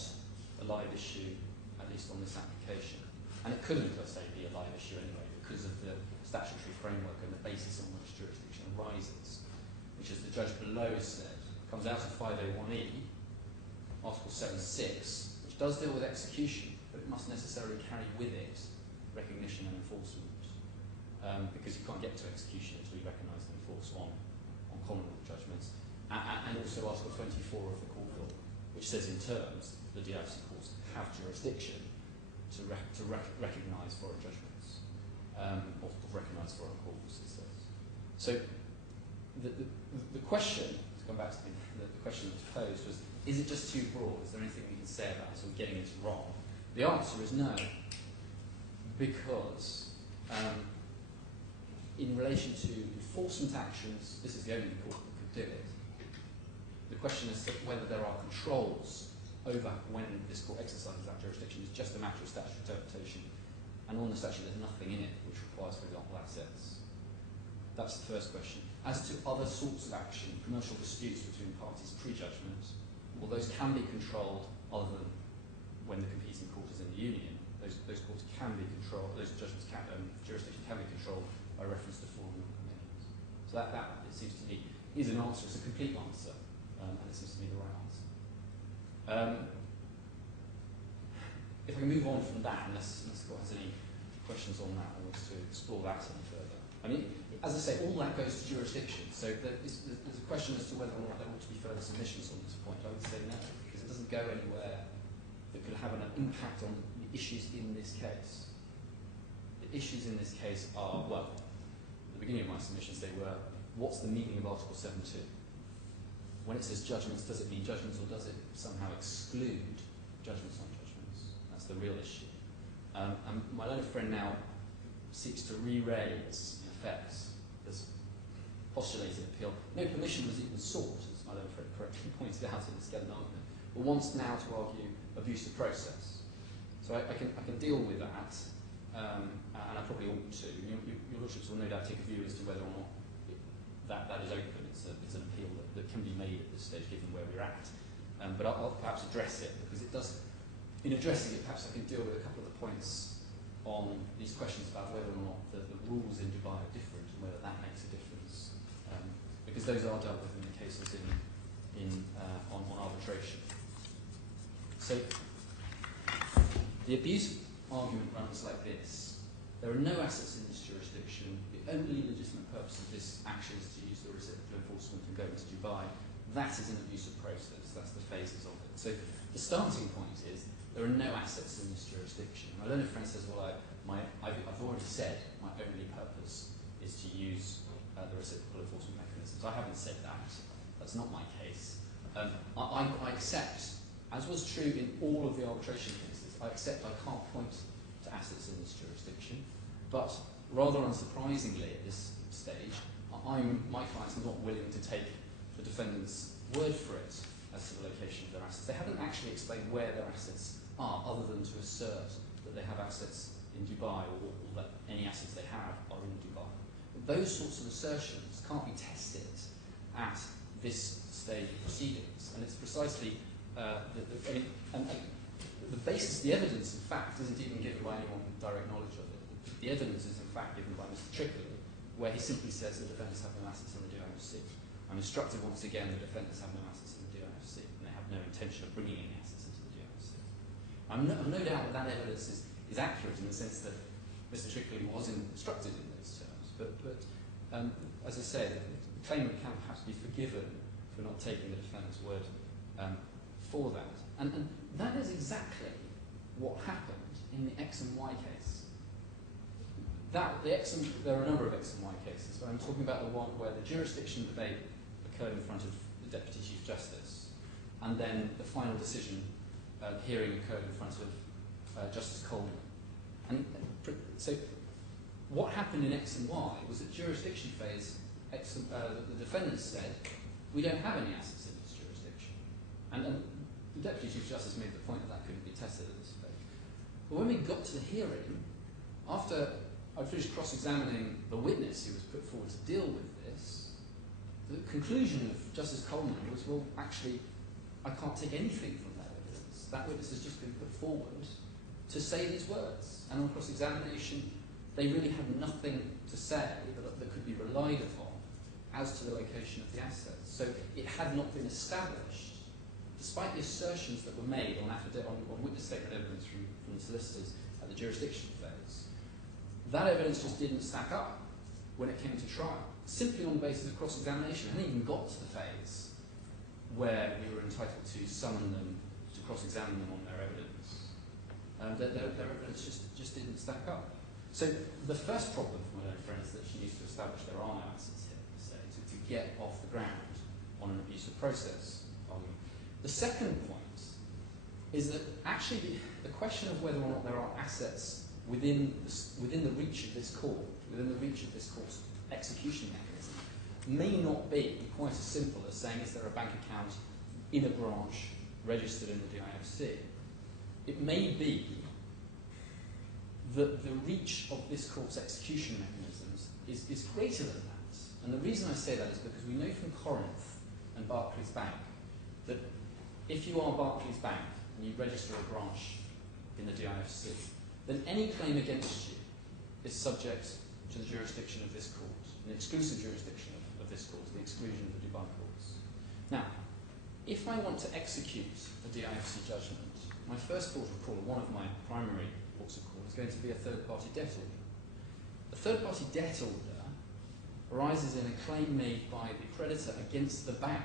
a live issue, at least on this application. And it couldn't, per se, be a live issue anyway, because of the statutory framework and the basis on which jurisdiction arises, which, as the judge below said, comes out of 501E, Article 7.6, which does deal with execution, but it must necessarily carry with it recognition and enforcement, because you can't get to execution until you recognise and enforce on common law judgments. And also Article 24 of the Court Law, which says in terms the DIC courts have jurisdiction to recognise foreign judgments, or recognise foreign courts, it says. So the question, to come back to the question that was posed, was, is it just too broad? Is there anything we can say about sort of getting it wrong? The answer is no, because in relation to enforcement actions, this is the only court that could do it. The question is whether there are controls over when this court exercises that jurisdiction. It's just a matter of statutory interpretation, and on the statute there's nothing in it which requires, for example, assets. That's the first question. As to other sorts of action, commercial disputes between parties pre-judgment, well, those can be controlled other than when the competing court is in the union, those courts can be controlled, those judgments can, jurisdiction can be controlled by reference to foreign non-convenience. So that, it seems to me, is an answer. It's a complete answer, and it seems to me the right answer. If I can move on from that, unless Scott has any questions on that, or wants to explore that any further. I mean, as I say, all that goes to jurisdiction. So there's a question as to whether or not there ought to be further submissions on this point. I would say no, because it doesn't go anywhere that could have an impact on the issues in this case. The issues in this case are, well, at the beginning of my submissions they were, what's the meaning of Article 7.2? When it says judgments, does it mean judgments, or does it somehow exclude judgments on judgments? That's the real issue. And my learned friend now seeks to re-raise, in effect, this postulated appeal. No permission was even sought, as my learned friend correctly pointed out in the Skeleton argument, but wants now to argue abuse of process. So I can deal with that, and I probably ought to. Your Lordships will no doubt take a view as to whether or not that is open. It's an appeal that can be made at this stage, given where we're at. But I'll perhaps address it, because it does. In addressing it, perhaps I can deal with a couple of the points on these questions about whether or not the rules in Dubai are different and whether that makes a difference, because those are dealt with in the cases on arbitration. So the abuse argument runs like this: there are no assets in this jurisdiction. The only legitimate purpose of this action is to use the reciprocal enforcement and go into Dubai. That is an abuse of process. That's the phases of it. So the starting point is there are no assets in this jurisdiction. My learned friend says, well, I've already said my only purpose is to use the reciprocal enforcement mechanisms. I haven't said that. That's not my case. I accept, as was true in all of the arbitration cases, I accept I can't point to assets in this jurisdiction, but rather unsurprisingly at this stage, my clients are not willing to take the defendant's word for it as to the location of their assets. They haven't actually explained where their assets are, other than to assert that they have assets in Dubai, or that any assets they have are in Dubai. But those sorts of assertions can't be tested at this stage of proceedings, and it's precisely the basis, the evidence, in fact, isn't even given by anyone with direct knowledge of it. The evidence is, in fact, given by Mr. Trickley, where he simply says the defendants have no assets in the DIFC. I'm instructed once again the defendants have no assets in the DIFC, and they have no intention of bringing any assets into the DIFC. I'm no doubt that evidence is accurate in the sense that Mr. Trickley was instructed in those terms, but as I say, the claimant can perhaps be forgiven for not taking the defendant's word for that. And that is exactly what happened in the X and Y case. There are a number of X and Y cases, but I'm talking about the one where the jurisdiction debate occurred in front of the Deputy Chief Justice, and then the final decision hearing occurred in front of Justice Coleman. And so what happened in X and Y was that jurisdiction phase, the defendants said, we don't have any assets in this jurisdiction. And the Deputy Chief Justice made the point that couldn't be tested at this stage. But when we got to the hearing, after I'd finished cross-examining the witness who was put forward to deal with this, the conclusion of Justice Coleman was, well, actually, I can't take anything from that evidence. That witness has just been put forward to say these words. And on cross-examination, they really had nothing to say that could be relied upon as to the location of the assets. So it had not been established, despite the assertions that were made on witness statement evidence from the solicitors at the jurisdiction phase. That evidence just didn't stack up when it came to trial, simply on the basis of cross-examination. It hadn't even got to the phase where we were entitled to summon them to cross-examine them on their evidence. Their evidence just didn't stack up. So the first problem for my own friend is that she needs to establish there are no assets here, say, to get off the ground on an abusive process argument. The second point is that actually the question of whether or not there are assets within the reach of this court, within the reach of this court's execution mechanism, may not be quite as simple as saying, is there a bank account in a branch registered in the DIFC? It may be that the reach of this court's execution mechanisms is greater than that. And the reason I say that is because we know from Corinth and Barclays Bank that if you are Barclays Bank, and you register a branch in the DIFC, then any claim against you is subject to the jurisdiction of this court, an exclusive jurisdiction of this court, the exclusion of the Dubai courts. Now, if I want to execute a DIFC judgment, my first port of call, or one of my primary ports of call, is going to be a third-party debt order. A third-party debt order arises in a claim made by the creditor against the bank.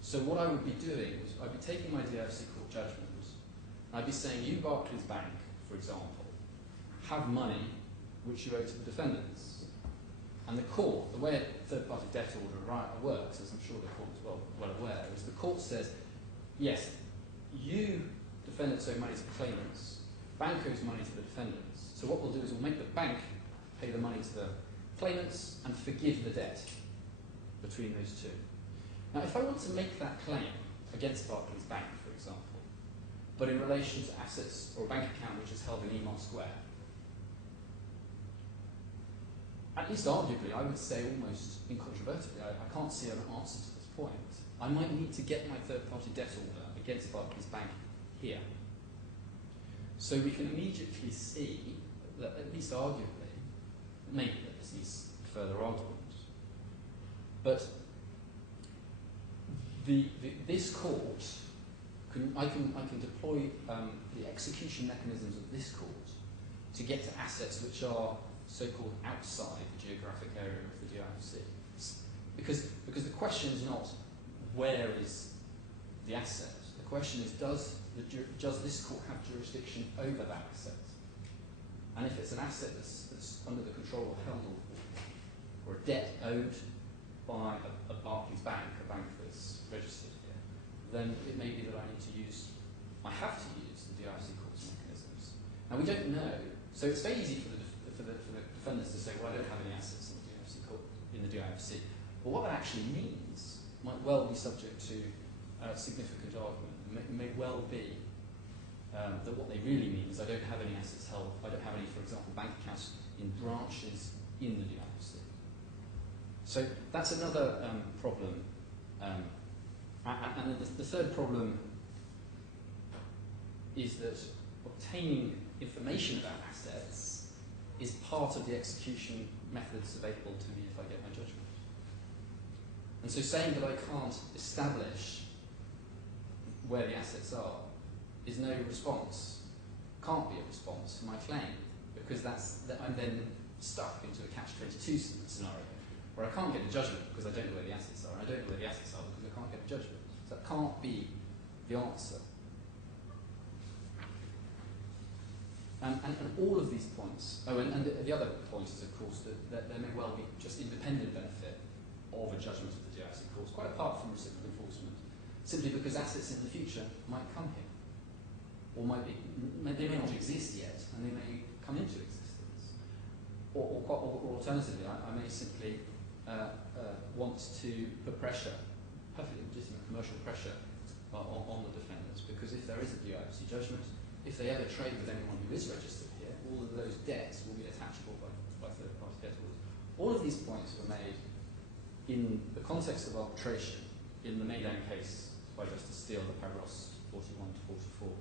So what I would be doing is I'd be taking my DIFC court judgment, and I'd be saying, you Barclays Bank, for example, have money which you owe to the defendants. And the court, the way a third-party debt order works, as I'm sure the court is well aware, is the court says, yes, you defendants owe money to the claimants, bank owes money to the defendants. So what we'll do is we'll make the bank pay the money to the claimants and forgive the debt between those two. Now, if I want to make that claim against Barclays Bank, for example, but in relation to assets or a bank account which is held in Emar Square, at least arguably, I would say almost incontrovertibly, I can't see an answer to this point. I might need to get my third-party debt order against Barclays Bank here. So we can immediately see that, at least arguably, maybe that this needs further argument, but this court, I can deploy the execution mechanisms of this court to get to assets which are so-called outside the geographic area of the DIFC. Because the question is not where is the asset. The question is does this court have jurisdiction over that asset? And if it's an asset that's under the control or held or a debt owed by a Barclays Bank, a bank that's registered here, then it may be that I have to use the DIFC court's mechanisms. Now we don't know, so it's very easy for the defendants to say, well, I don't have any assets in the DIFC court, in the DIFC. But what that actually means might well be subject to significant argument. It may well be that what they really mean is I don't have any assets held, I don't have any, for example, bank accounts in branches in the DIFC. So that's another problem. And the third problem is that obtaining information about assets is part of the execution methods available to me if I get my judgment. And so saying that I can't establish where the assets are is no response, can't be a response to my claim, because I'm then stuck into a catch-22 scenario where I can't get a judgment because I don't know where the assets are, and I don't know where the assets are because I can't get a judgment. So that can't be the answer. And all of these points, and the other point is, of course, that there may well be just independent benefit of a judgment of the DIFC courts, quite apart from reciprocal enforcement, simply because assets in the future might come here, or they may not exist yet, and they may come into existence. Or alternatively, I may simply want to put pressure, perfectly legitimate commercial pressure, on the defendants, because if there is a DIFC judgment, if they ever trade with anyone who is registered here, all of those debts will be attachable by third-party debt orders. All of these points were made in the context of arbitration in the Maidan case by Justice Steele, the paragraphs 41 to 44.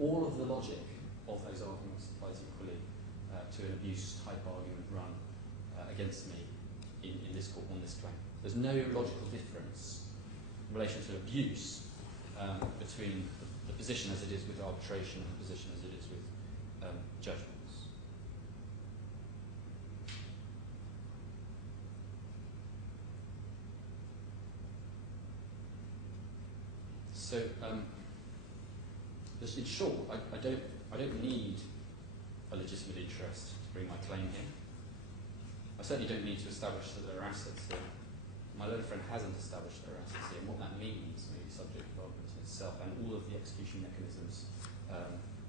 All of the logic of those arguments applies equally to an abuse-type argument run against me in this court on this claim. There's no logical difference in relation to abuse between the position as it is with arbitration and the position as it is with judgments. So, just in short, I don't need a legitimate interest to bring my claim here. I certainly don't need to establish that there are assets here. My learned friend hasn't established there are assets here, and what that means may be subject to argument in itself, and all of the execution mechanisms,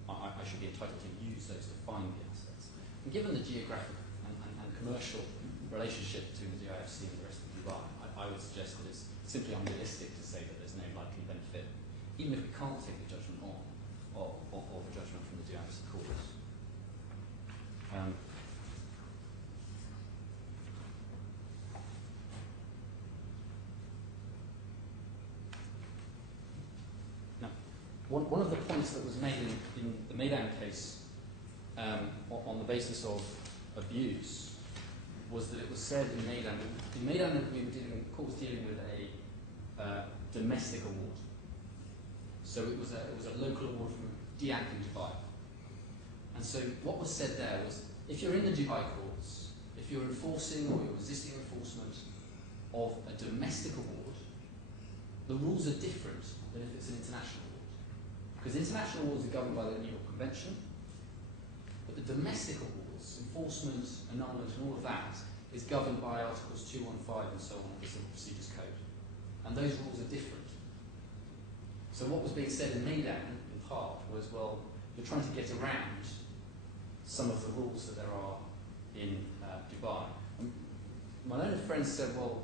I should be entitled to use those to find the assets. And given the geographic and commercial relationship between the DIFC and the rest of Dubai, I would suggest that it's simply unrealistic to say that there's no likely benefit, even if we can't take the judgment on, of a judgment from the DIFC courts. one of the points that was made in the Maidan case on the basis of abuse was that it was said in Maidan that the court was dealing with a domestic award. So it was a local award from DNB in Dubai. And so what was said there was, if you're in the Dubai courts, if you're enforcing or you're resisting enforcement of a domestic award, the rules are different than if it's an international award. Because international awards are governed by the New York Convention, but the domestic awards, enforcement, annulment, and all of that, is governed by Articles 215 and so on of the Civil Procedures Code. And those rules are different. So what was being said in Maidan, in part, was, well, you're trying to get around some of the rules that there are in Dubai. And my learned friend said, well,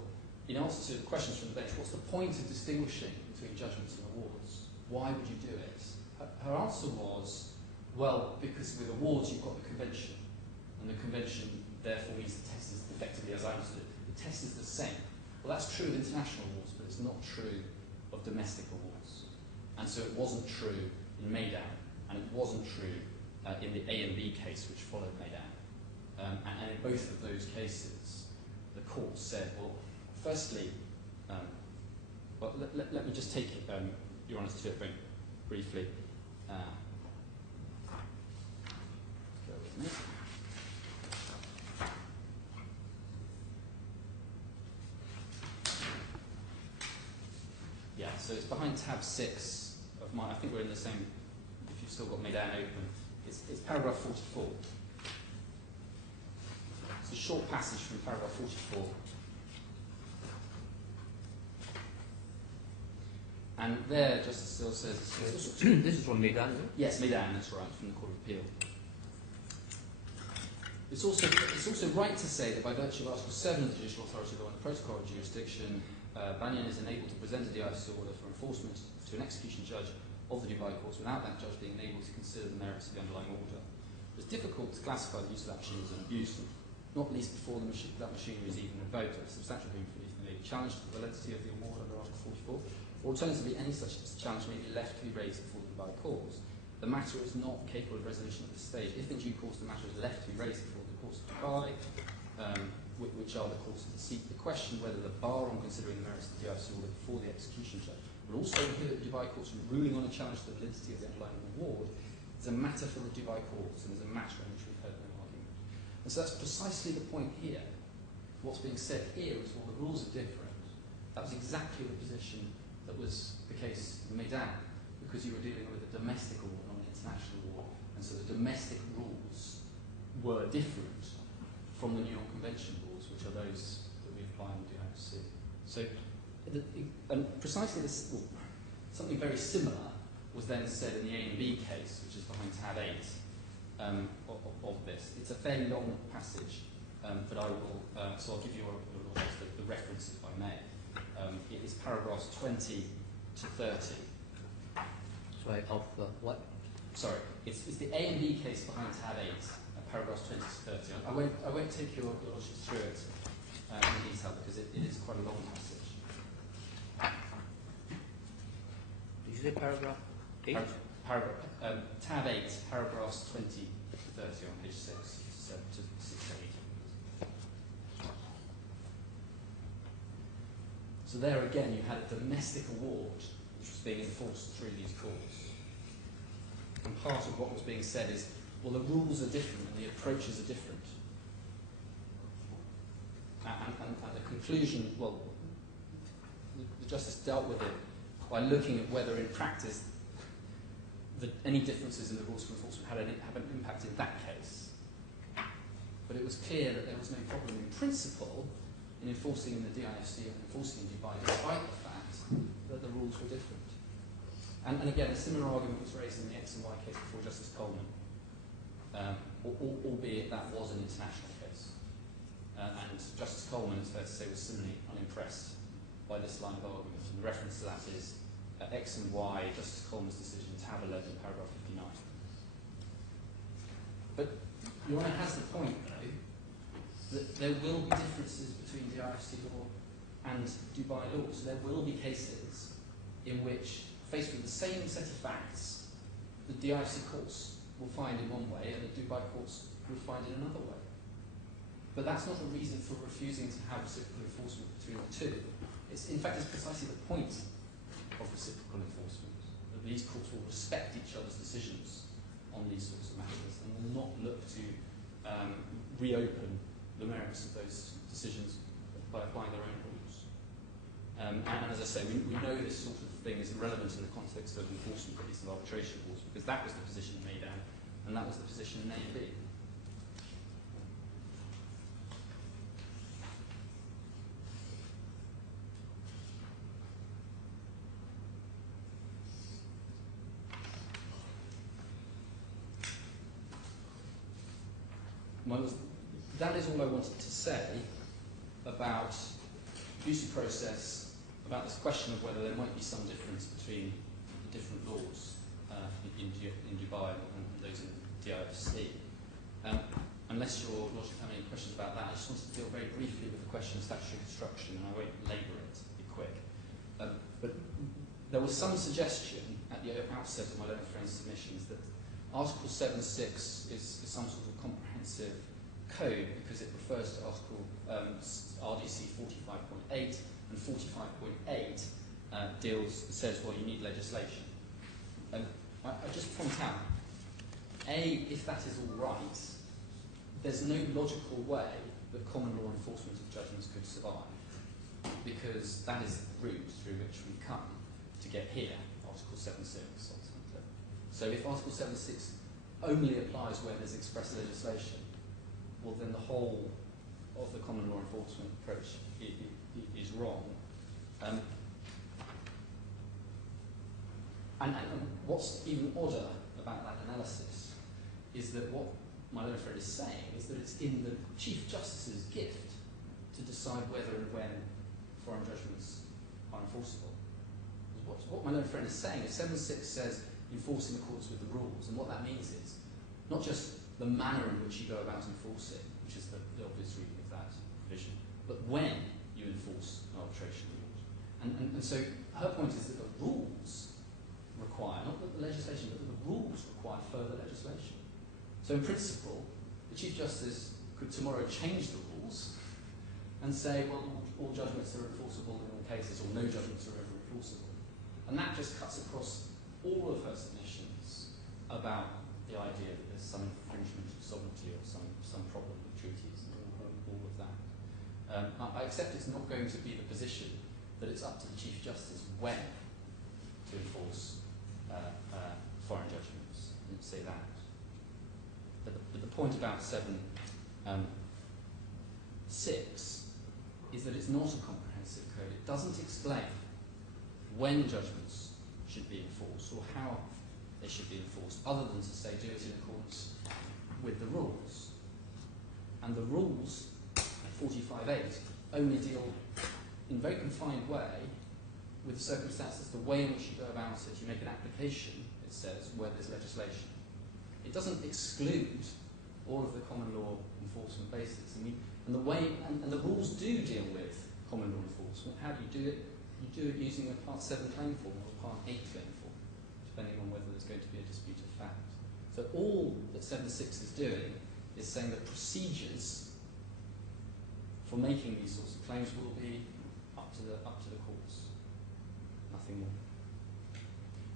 in answer to the questions from the bench, what's the point of distinguishing between judgments and awards? Why would you do it? Her answer was, well, because with awards you've got the convention, and the convention therefore means the test is effectively, as I understood it, the test is the same. Well, that's true of international awards, but it's not true of domestic awards. And so it wasn't true in Maidan, and it wasn't true in the A&B case, which followed Maidan. And in both of those cases, the court said, well, firstly, let me just take Your Honour's to it very briefly. Bear with me. Yeah, so it's behind tab 6 of mine. I think we're in the same, if you've still got Maidan open. It's paragraph 44. It's a short passage from paragraph 44. And there, Justice Still says... This is from Maidan, is it? Yes, Maidan, that's right, from the Court of Appeal. It's also right to say that by virtue of Article 7 of the Judicial Authority Law and the Protocol of Jurisdiction, Banyan is enabled to present a DIFC order for enforcement to an execution judge of the Dubai courts without that judge being able to consider the merits of the underlying order. It's difficult to classify the use of that machinery as an abuse, not least before that machinery is even invoked. A substantial room for these may be challenged to the validity of the award under Article 44. Alternatively, any such challenge may be left to be raised before the Dubai courts. The matter is not capable of resolution at this stage. If in due course the matter is left to be raised before the courts of Dubai, which are the courts to seek the question whether the bar on considering the merits of the DIFC order before the execution judge will also prohibit the Dubai courts from ruling on a challenge to the validity of the underlying award, is a matter for the Dubai courts and is a matter on which we've heard no argument. And so that's precisely the point here. What's being said here is, well, the rules are different. That was exactly the position that was the case in Maidan, because you were dealing with a domestic award, not an international award, and so the domestic rules were different from the New York Convention rules, which are those that we apply in the DIFC. So, and precisely this, well, something very similar was then said in the A&B case, which is behind tab 8 of this. It's a fairly long passage, but I will, so I'll give you the references if I may. It is paragraphs 20 to 30. Sorry, of what? Sorry, it's the A&B case behind tab 8, paragraphs 20 to 30. I won't take your lordship through it in detail because it is quite a long passage. Did you say paragraph 8? Tab 8, paragraphs 20 to 30 on page 6 to 6 to 8. So there again, you had a domestic award which was being enforced through these courts. And part of what was being said is, well, the rules are different and the approaches are different. And the conclusion, well, the Justice dealt with it by looking at whether in practice any differences in the rules for enforcement have an impact in that case. But it was clear that there was no problem in principle in enforcing in the DIFC and enforcing in Dubai, despite the fact that the rules were different. And again, a similar argument was raised in the X and Y case before Justice Coleman, albeit that was an international case. And Justice Coleman, it's fair to say, was similarly unimpressed by this line of argument. And the reference to that is X and Y, Justice Coleman's decision, tab 11, paragraph 59. But Your Honour has the point, though, that there will be differences between DIFC law and Dubai law. So there will be cases in which, faced with the same set of facts, the DIFC courts will find in one way and the Dubai courts will find in another way. But that's not a reason for refusing to have reciprocal enforcement between the two. In fact, it's precisely the point of reciprocal enforcement, that these courts will respect each other's decisions on these sorts of matters and will not look to reopen the merits of those decisions by applying their own rules. And as I say, we know this sort of thing is relevant in the context of enforcement cases of arbitration rules, because that was the position in Eyadah, and that was the position in DNB. Well, that is all I wanted to say about Pjsc process, about this question of whether there might be some difference between the different laws in Dubai and those in DIFC. Unless your Lordship have any questions about that, I just wanted to deal very briefly with the question of statutory construction, and I won't labour it, be quick. But there was some suggestion at the outset of my learned friend's submissions that Article 7.6 is some sort of comprehensive code because it refers to Article RDC 45.8, and 45.8 says, well, you need legislation. And I just point out, A, if that is all right, there's no logical way that common law enforcement of judgments could survive, because that is the route through which we come to get here, Article 7.6 ultimately. So if Article 7.6 only applies where there's express legislation, well then the whole of the common law enforcement approach is wrong. And what's even odder about that analysis is that what my learned friend is saying is that it's in the Chief Justice's gift to decide whether and when foreign judgments are enforceable. What my learned friend is saying is 7.6 says enforce in accordance with the rules, and what that means is not just the manner in which you go about enforcing, which is the obvious reading of that provision, but when you enforce an arbitration rule. And so her point is that the rules require, not the legislation, but that the rules require further legislation. So in principle, the Chief Justice could tomorrow change the rules and say, well, all judgments are enforceable in all cases, or no judgments are ever enforceable. And that just cuts across all of her submissions about the idea that there's some infringement of sovereignty or some problem with treaties and all of that. I accept it's not going to be the position that it's up to the Chief Justice when to enforce foreign judgments. I didn't say that. But the point about 7.6 is that it's not a comprehensive code. It doesn't explain when judgments should be enforced or how they should be enforced, other than to say do it in accordance with the rules. And the rules, 45.8, only deal in a very confined way with the circumstances, the way in which you go about it. You make an application, it says, where there's legislation. It doesn't exclude all of the common law enforcement bases. And the rules do deal with common law enforcement. How do you do it? You do it using a Part 7 claim form or a Part 8 claim form, depending on whether there's going to be a dispute of fact. So all that 7.6 is doing is saying that procedures for making these sorts of claims will be up to the courts. Nothing more.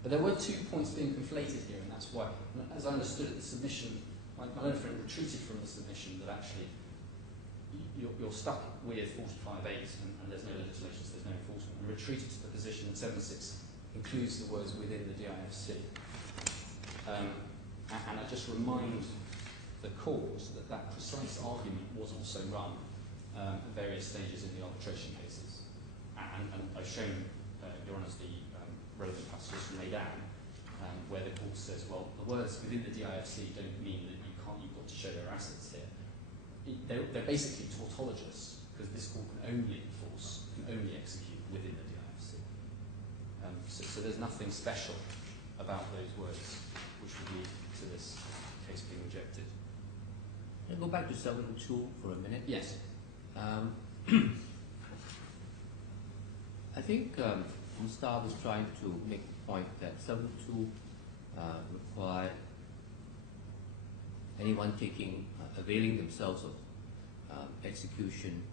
But there were 2 points being conflated here, and that's why, as I understood it, the submission, my learned friend retreated from the submission that actually you're stuck with 45.8 and there's no legislation, so there's no enforcement, and retreated to the position that 7.6 includes the words within the DIFC. And I just remind the court that that precise argument was also run at various stages in the arbitration cases. And I've shown Your Honours the relevant passages from Eyadah, where the court says, well, the words within the DIFC don't mean that you've got to show your assets here. They're basically tautologous, because this court can only enforce, can only execute within the DIFC. So there's nothing special about those words which would lead to this case being rejected. Can I go back to 7.2 for a minute? Yes. I think Mr. was trying to make the point that 7.2 require anyone availing themselves of execution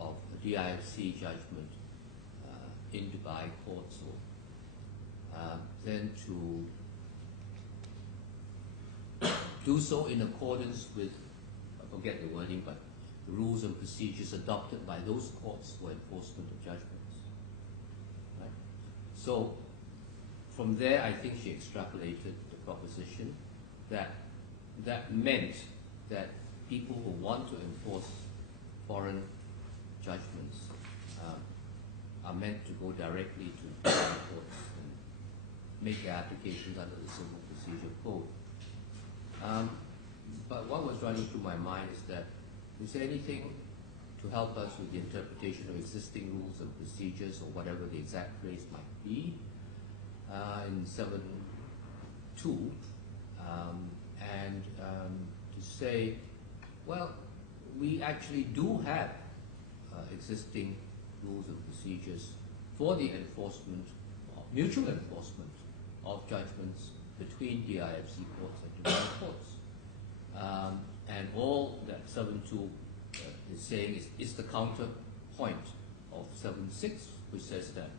of a DIFC judgment in Dubai courts, or then to do so in accordance with, I forget the wording, but the rules and procedures adopted by those courts for enforcement of judgments. Right? So from there, I think she extrapolated the proposition that meant that people who want to enforce foreign judgments are meant to go directly to Dubai courts and make their applications under the Civil Procedure Code. But what was running through my mind is that, is there anything to help us with the interpretation of existing rules and procedures, or whatever the exact phrase might be, in 7.2, and to say, well, we actually do have existing rules and procedures for the enforcement, mutual enforcement of judgments between DIFC courts and Dubai courts. And all that 7.2 is saying is the counterpoint of 7.6, which says that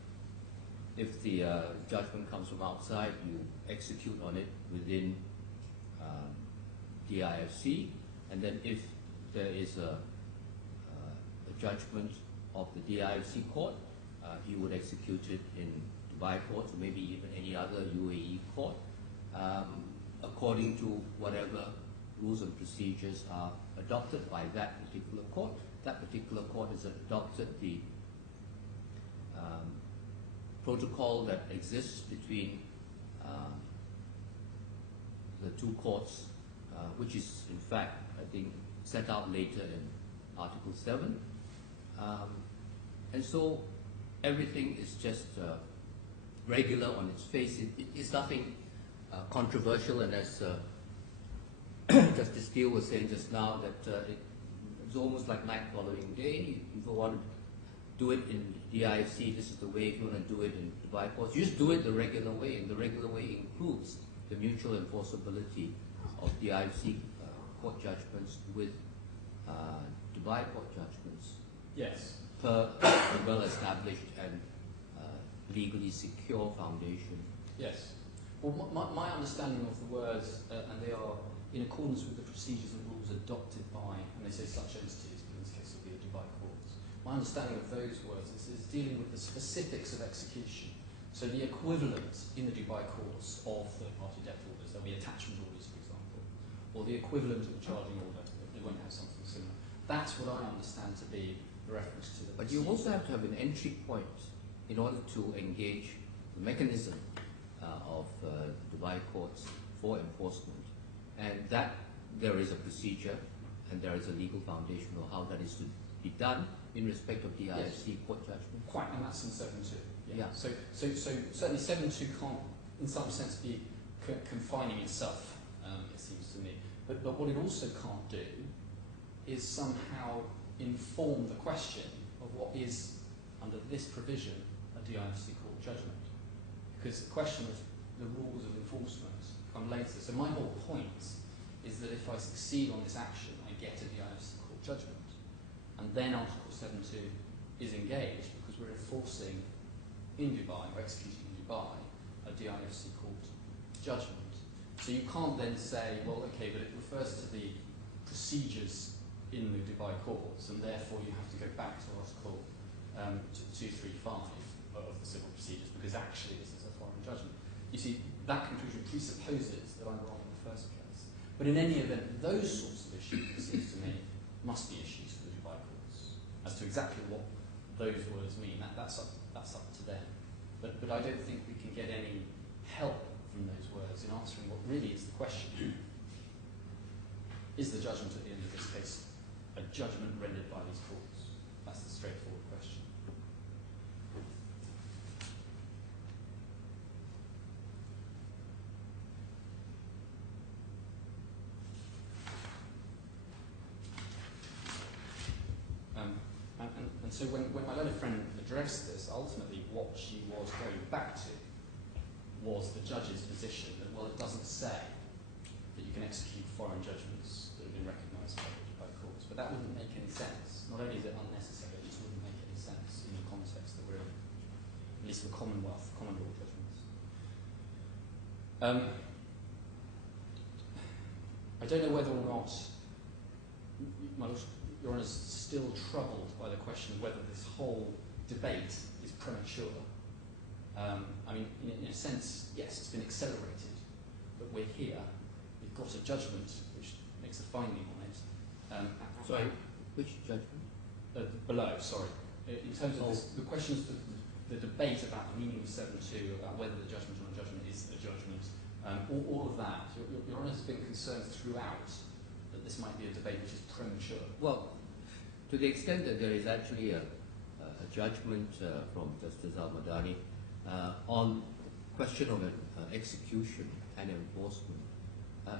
if the judgment comes from outside, you execute on it within DIFC, and then if there is a judgment of the DIFC court, you would execute it in Dubai courts, or maybe even any other UAE court, according to whatever rules and procedures are adopted by that particular court. That particular court has adopted the protocol that exists between the two courts, which is in fact, I think, set out later in Article 7. And so everything is just regular on its face. It's nothing controversial, and as Justice Steele was saying just now, that it's almost like night following day. If you want to do it in DIFC, this is the way. If you want to do it in Dubai courts, you just do it the regular way, and the regular way includes the mutual enforceability of DIFC court judgments with Dubai court judgments. Yes. Per a well-established and legally secure foundation. Yes. Well, my understanding of the words, and they are in accordance with the procedures and rules adopted by, and they say such entities, but in this case it will be the Dubai courts. My understanding of those words is dealing with the specifics of execution. So the equivalent in the Dubai courts of third-party debt orders, there'll be attachment orders, for example, or the equivalent of a charging order, they won't have something similar. That's what I understand to be the reference to the But you also have to have an entry point in order to engage the mechanism of Dubai courts for enforcement. And that there is a procedure and there is a legal foundation of how that is to be done in respect of DIFC court judgment. Quite, and that's in 7.2. Yeah. So certainly 7.2 can't, in some sense, be confining itself, it seems to me. But what it also can't do is somehow inform the question of what is, under this provision, a DIFC court judgment. Because the question of the rules of enforcement come later. So my whole point is that if I succeed on this action, I get a DIFC court judgment. And then Article 7.2 is engaged because we're enforcing in Dubai, or executing in Dubai, a DIFC court judgment. So you can't then say, well, okay, but it refers to the procedures in the Dubai courts, and therefore you have to go back to Article 235 of the civil procedures, because actually this is a foreign judgment. You see, that conclusion presupposes that I'm wrong in the first place. But in any event, those sorts of issues, it seems to me, must be issues for the Dubai courts. As to exactly what those words mean, that's up to them. But I don't think we can get any help from those words in answering what really is the question. Is the judgment at the end of this case a judgment rendered by these courts? That's the straightforward question. And so when my learned friend addressed this, ultimately what she was going back to was the judge's position that, well, it doesn't say that you can execute foreign judgments that have been recognised by courts, but that wouldn't make any sense. Not only is it unnecessary, it just wouldn't make any sense in the context that we're in, at least for Commonwealth, common law judgments. I don't know whether or not Your Honour is still troubled by the question of whether this whole debate is premature. I mean, in a sense, yes, it's been accelerated, but we're here. We've got a judgment which makes a finding on it. Sorry, which judgment? Below, sorry. In terms of this, the questions, the debate about the meaning of 7.2, about whether the judgment on a judgment is a judgment, all of that, Your Honour has been concerned throughout that this might be a debate which is premature. Well, to the extent that there is actually a judgment from Justice Al-Madani on question of execution and enforcement,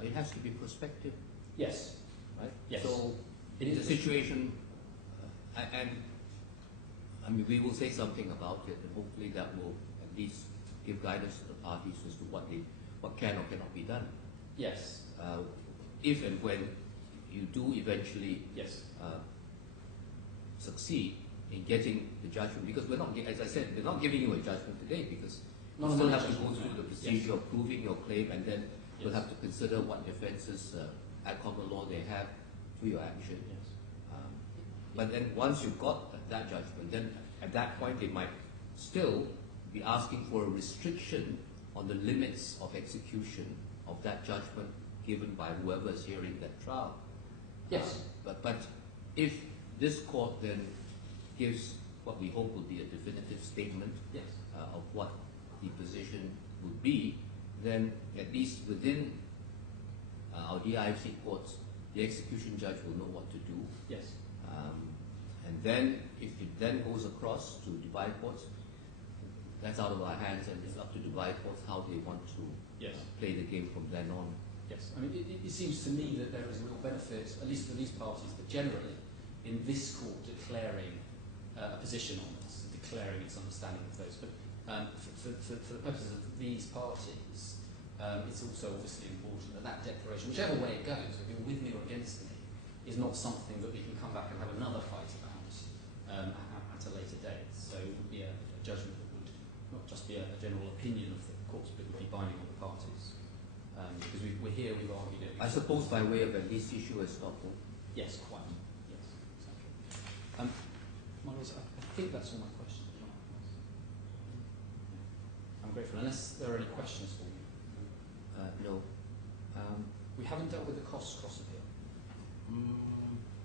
it has to be prospective. Yes. Right? Yes. So, it in is the situation, and I mean, we will say something about it, and hopefully that will at least give guidance to the parties as to what can or cannot be done. Yes. If and when you do eventually Yes. Succeed in getting the judgment, because we're not, as I said, we're not giving you a judgment today because you Not still a have to go judgment, through no. the procedure of proving your claim, and then you'll Yes. have to consider what defences at common law they have to your action. Yes. But then once you've got that judgment, then at that point they might still be asking for a restriction on the limits of execution of that judgment given by whoever is hearing that trial. Yes. But if this court then gives what we hope will be a definitive statement Yes. of what the position would be, then at least within our DIFC courts, the execution judge will know what to do. Yes. And then, if it then goes across to Dubai courts, that's out of our hands, and it's up to Dubai courts how they want to Yes. play the game from then on. Yes. I mean, it seems to me that there is a real benefit, at least for these parties, but generally, in this court declaring a position on this, declaring its understanding of those. But for the purposes of these parties, it's also obviously important that that declaration, whichever way it goes, whether you're with me or against me, is not something that we can come back and have another fight about at a later date. So it would be a judgment that would not just be a general opinion of the courts, but would be binding on the parties. Because we're here, we've argued it. I suppose by way of at least issue a stopple. Yes, quite. Yes, exactly. My lords, I think that's all my questions. I'm grateful. Unless there are any questions for me. No. We haven't dealt with the costs cross appeal.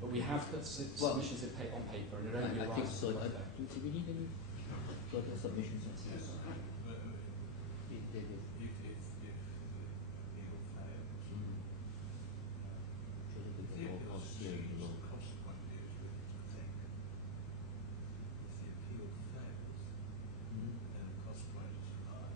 But we have put submissions on paper, and it only I think arises so. from the fact. Do we need any further submissions? Yes. If they do. If appeal fails, Surely we the can all appeal costs here below. cost point of view is really, I think, if the appeal fails, then the cost point is high.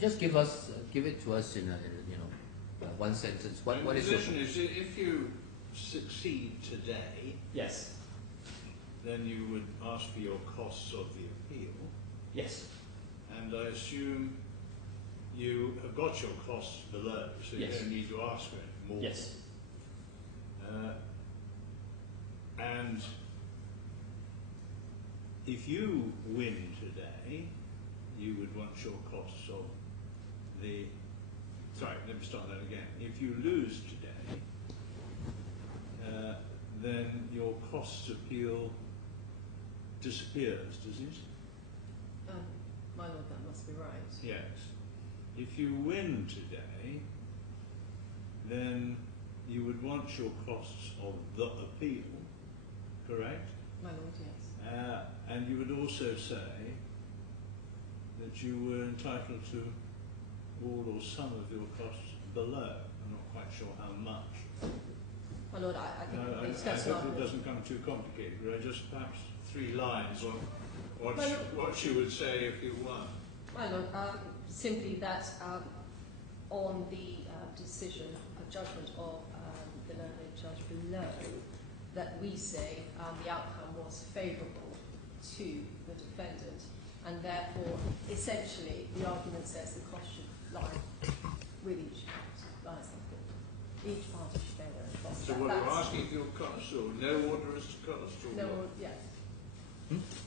Just give it to us in one sentence. What My is your position is if you succeed today, Yes. then you would ask for your costs of the appeal, Yes. and I assume you have got your costs below, so you Yes. don't need to ask for any more. Yes. And if you win today, you would want your costs of the... Sorry, let me start that again. If you lose today, then your costs appeal disappears, does it? My lord, that must be right. Yes. If you win today, then you would want your costs of the appeal, correct? My lord, yes. And you would also say that you were entitled to all or some of your costs below. I'm not quite sure how much. My Lord, I think I the defence hope it argument. doesn't come too complicated. Could I just perhaps 3 lines on Well, what she would say if you won? My Lord, simply that on the decision, judgment of the learned judge below, that we say the outcome was favourable to the defendant, and therefore, essentially, the argument says the cost should lie with each party. Each party should bear their own costs. So what you're asking for your costs, or no order as to cost, or No, what? yes.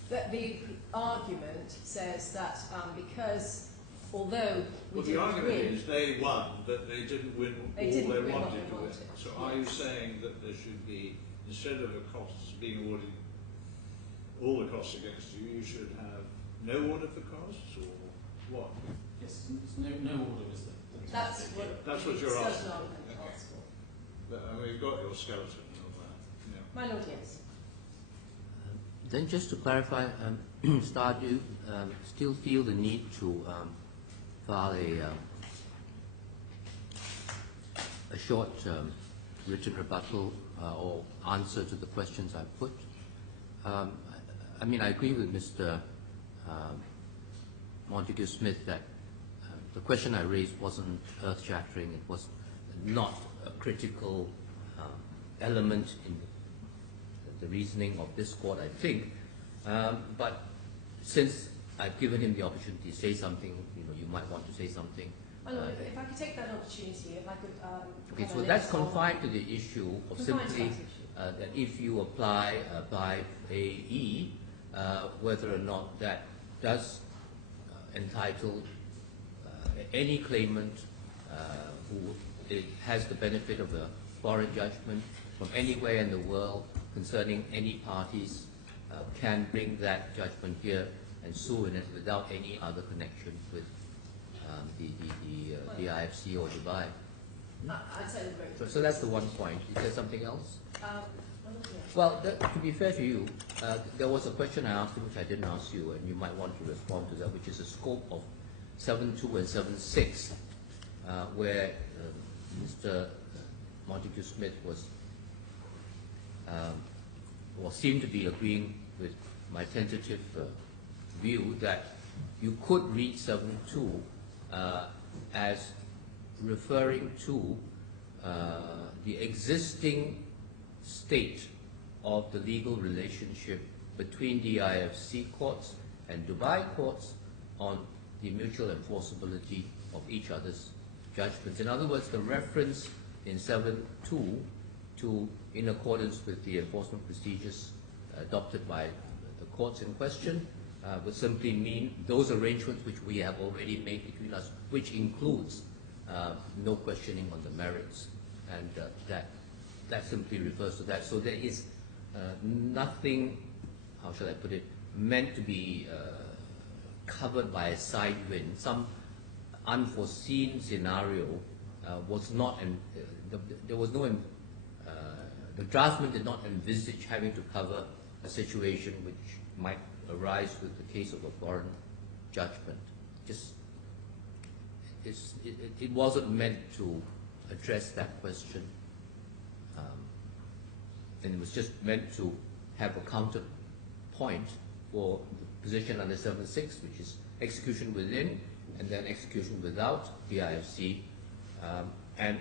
That the argument says that because, although we Well, the didn't argument win, is they won, but they didn't win They all didn't they win what wanted they to win. wanted, So are you yes. saying that there should be, instead of the costs being awarded, all the costs against you, you should have no order for costs, or what? Yes, no order is the that's tactic what, here. That's what the you're certain asking. argument Okay. asks for. But, we've got your skeleton and all that. Yeah. My Lord, yes. Then just to clarify, Stardew still feel the need to file a short written rebuttal or answer to the questions I put. I mean, I agree with Mr. Montague Smith that the question I raised wasn't earth-shattering. It was not a critical element in the reasoning of this court, I think. But since I've given him the opportunity to say something, you might want to say something. My Lord, if I could take that opportunity, if I could. Okay, have so a that's list confined to the issue of Confined to simply that issue. that if you apply by AE, whether or not that does entitle any claimant who has the benefit of a foreign judgment from anywhere in the world concerning any parties can bring that judgment here and sue in it without any other connection with the IFC or Dubai. I'd say the very. So that's the one point. Is there something else? My Lord, yes. Well, to be fair to you, there was a question I asked him which I didn't ask you, and you might want to respond to that, which is the scope of 7.2 and 7.6, where Mr. Montague Smith seemed to be agreeing with my tentative view that you could read 7.2 as referring to the existing state of the legal relationship between the IFC courts and Dubai courts on the mutual enforceability of each other's judgments. In other words, the reference in 7.2 to in accordance with the enforcement procedures adopted by the courts in question would simply mean those arrangements which we have already made between us, which includes no questioning on the merits, and that simply refers to that. So there is nothing, how shall I put it, meant to be covered by a side wind. Some unforeseen scenario was not, there was no, the draftsman did not envisage having to cover a situation which might arise with the case of a foreign judgment. Just, it wasn't meant to address that question, and it was just meant to have a counterpoint for the position under 7.6, which is execution within and then execution without the IFC, and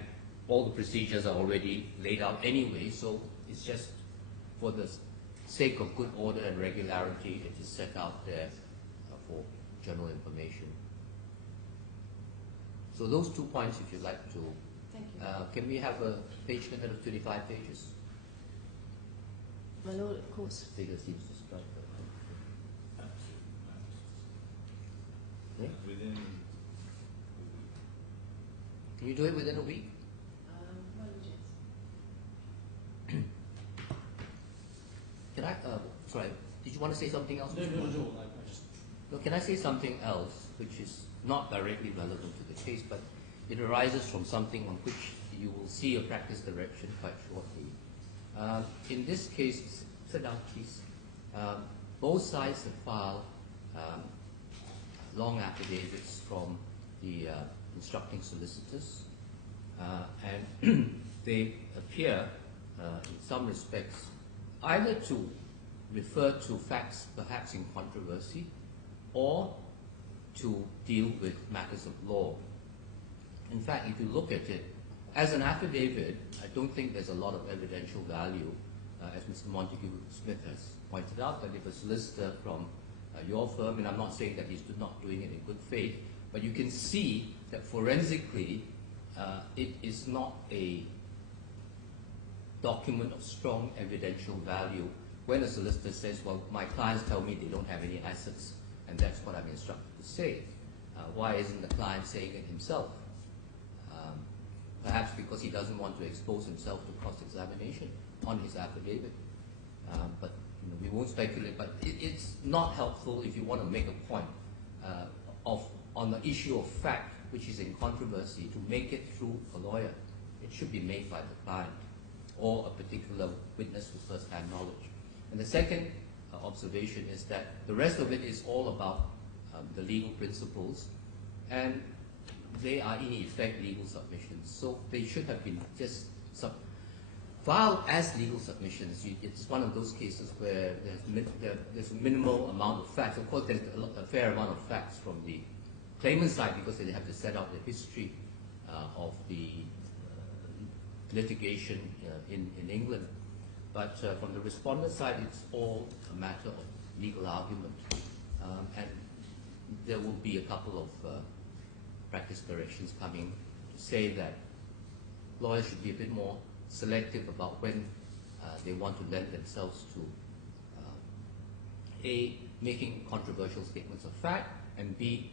all the procedures are already laid out anyway, so it's just for the sake of good order and regularity, it is set out there for general information. So those 2 points, if you'd like to, Thank you. can we have a page limit of 25 pages? My Lord, of course. Figure seems to strike. Yeah? Within, Can you do it within a week? My Lord, yes. Can I, sorry, did you want to say something else? No, not at all. I just No, can I say something else which is not directly relevant to the case, but it arises from something on which you will see a practice direction quite shortly. In this case, sit down please, both sides have filed long affidavits from the instructing solicitors, and they appear, in some respects, either to refer to facts perhaps in controversy or to deal with matters of law. In fact, if you look at it, as an affidavit, I don't think there's a lot of evidential value, as Mr. Montague-Smith has pointed out, that if a solicitor from your firm, and I'm not saying that he's not doing it in good faith, but you can see that forensically it is not a document of strong evidential value when a solicitor says, well, my clients tell me they don't have any assets, and that's what I'm instructed to say. Why isn't the client saying it himself? Perhaps because he doesn't want to expose himself to cross-examination on his affidavit. But we won't speculate, but it's not helpful if you want to make a point on the issue of fact, which is in controversy, to make it through a lawyer. It should be made by the client or a particular witness with first-hand knowledge. And the second observation is that the rest of it is all about the legal principles, and they are in effect legal submissions. So they should have been just filed as legal submissions. It's one of those cases where there's a minimal amount of facts. Of course, there's a fair amount of facts from the claimant side because they have to set out the history of the litigation in England. But from the respondent side, it's all a matter of legal argument. And there will be a couple of practice directions coming to say that lawyers should be a bit more selective about when they want to lend themselves to A, making controversial statements of fact, and B,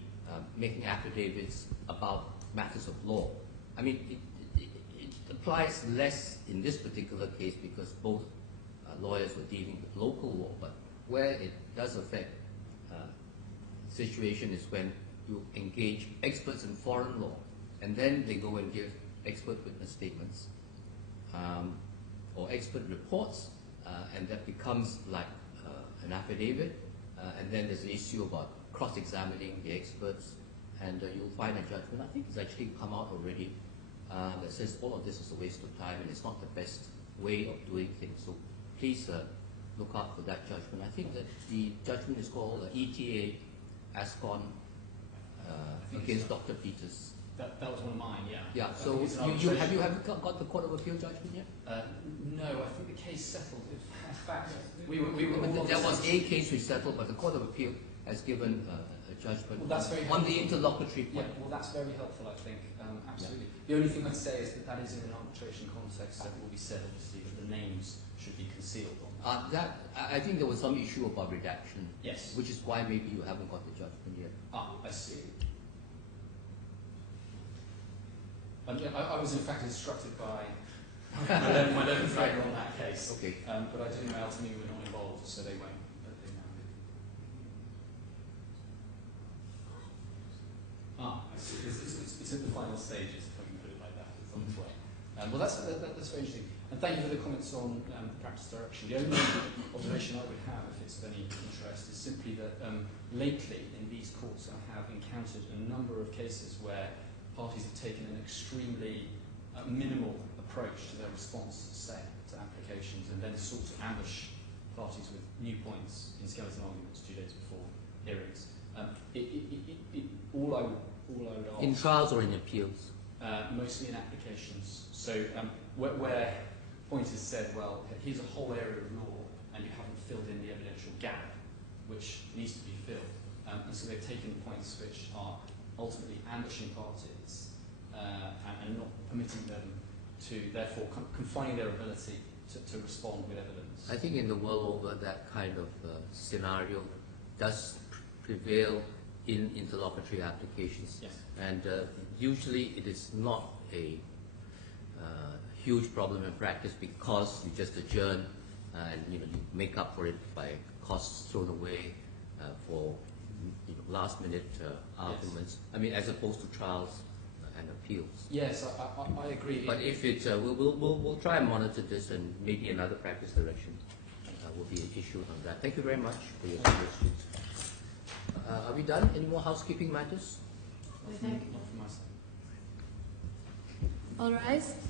making affidavits about matters of law. I mean, it applies less in this particular case because both lawyers were dealing with local law, but where it does affect the situation is when you engage experts in foreign law, and then they go and give expert witness statements or expert reports, and that becomes like an affidavit, and then there's the issue about cross-examining the experts, and you'll find a judgment, I think it's actually come out already, that says all of this is a waste of time and it's not the best way of doing things. So please look out for that judgment. I think that the judgment is called ETA ASCON against Dr. Peters. That was one of mine, yeah. Yeah, so have you got the Court of Appeal judgment yet? No, I think the case settled. In fact, there was a case which settled, but the Court of Appeal has given a judgment on the interlocutory point. Yeah, well, that's very helpful, I think. Absolutely. Yeah. The only thing I'd say is that is in an arbitration context, that will be said, obviously, that the names should be concealed on that. I think there was some issue about redaction. Yes. Which is why maybe you haven't got the judgment yet. I see. I was in fact instructed by my learned friend on that case. Okay. But I didn't know ultimately we were not involved, so they won't. I see. It's at the final stages, if I can put it like that. It's on its way. Well, that's very interesting. And thank you for the comments on the practice direction. The only observation I would have, if it's of any interest, is simply that lately in these courts I have encountered a number of cases where parties have taken an extremely minimal approach to their response, say, to applications, and then sought to ambush parties with new points in skeleton arguments 2 days before hearings. All I would ask... In trials or in appeals? Mostly in applications. So where point is said, well, here's a whole area of law, and you haven't filled in the evidential gap, which needs to be filled. And so they've taken points which are ultimately ambushing parties and not permitting them to, therefore, confining their ability to respond with evidence. I think in the world over, that kind of scenario does prevail in interlocutory applications. Yes. And usually it is not a huge problem in practice because you just adjourn and you make up for it by costs thrown away for last-minute arguments. Yes. I mean, as opposed to trials and appeals. Yes, I agree. But if it's, we'll try and monitor this, and maybe another practice direction will be issued on that. Thank you very much for your questions. Are we done? Any more housekeeping matters? Thank you. Not from my side. All rise.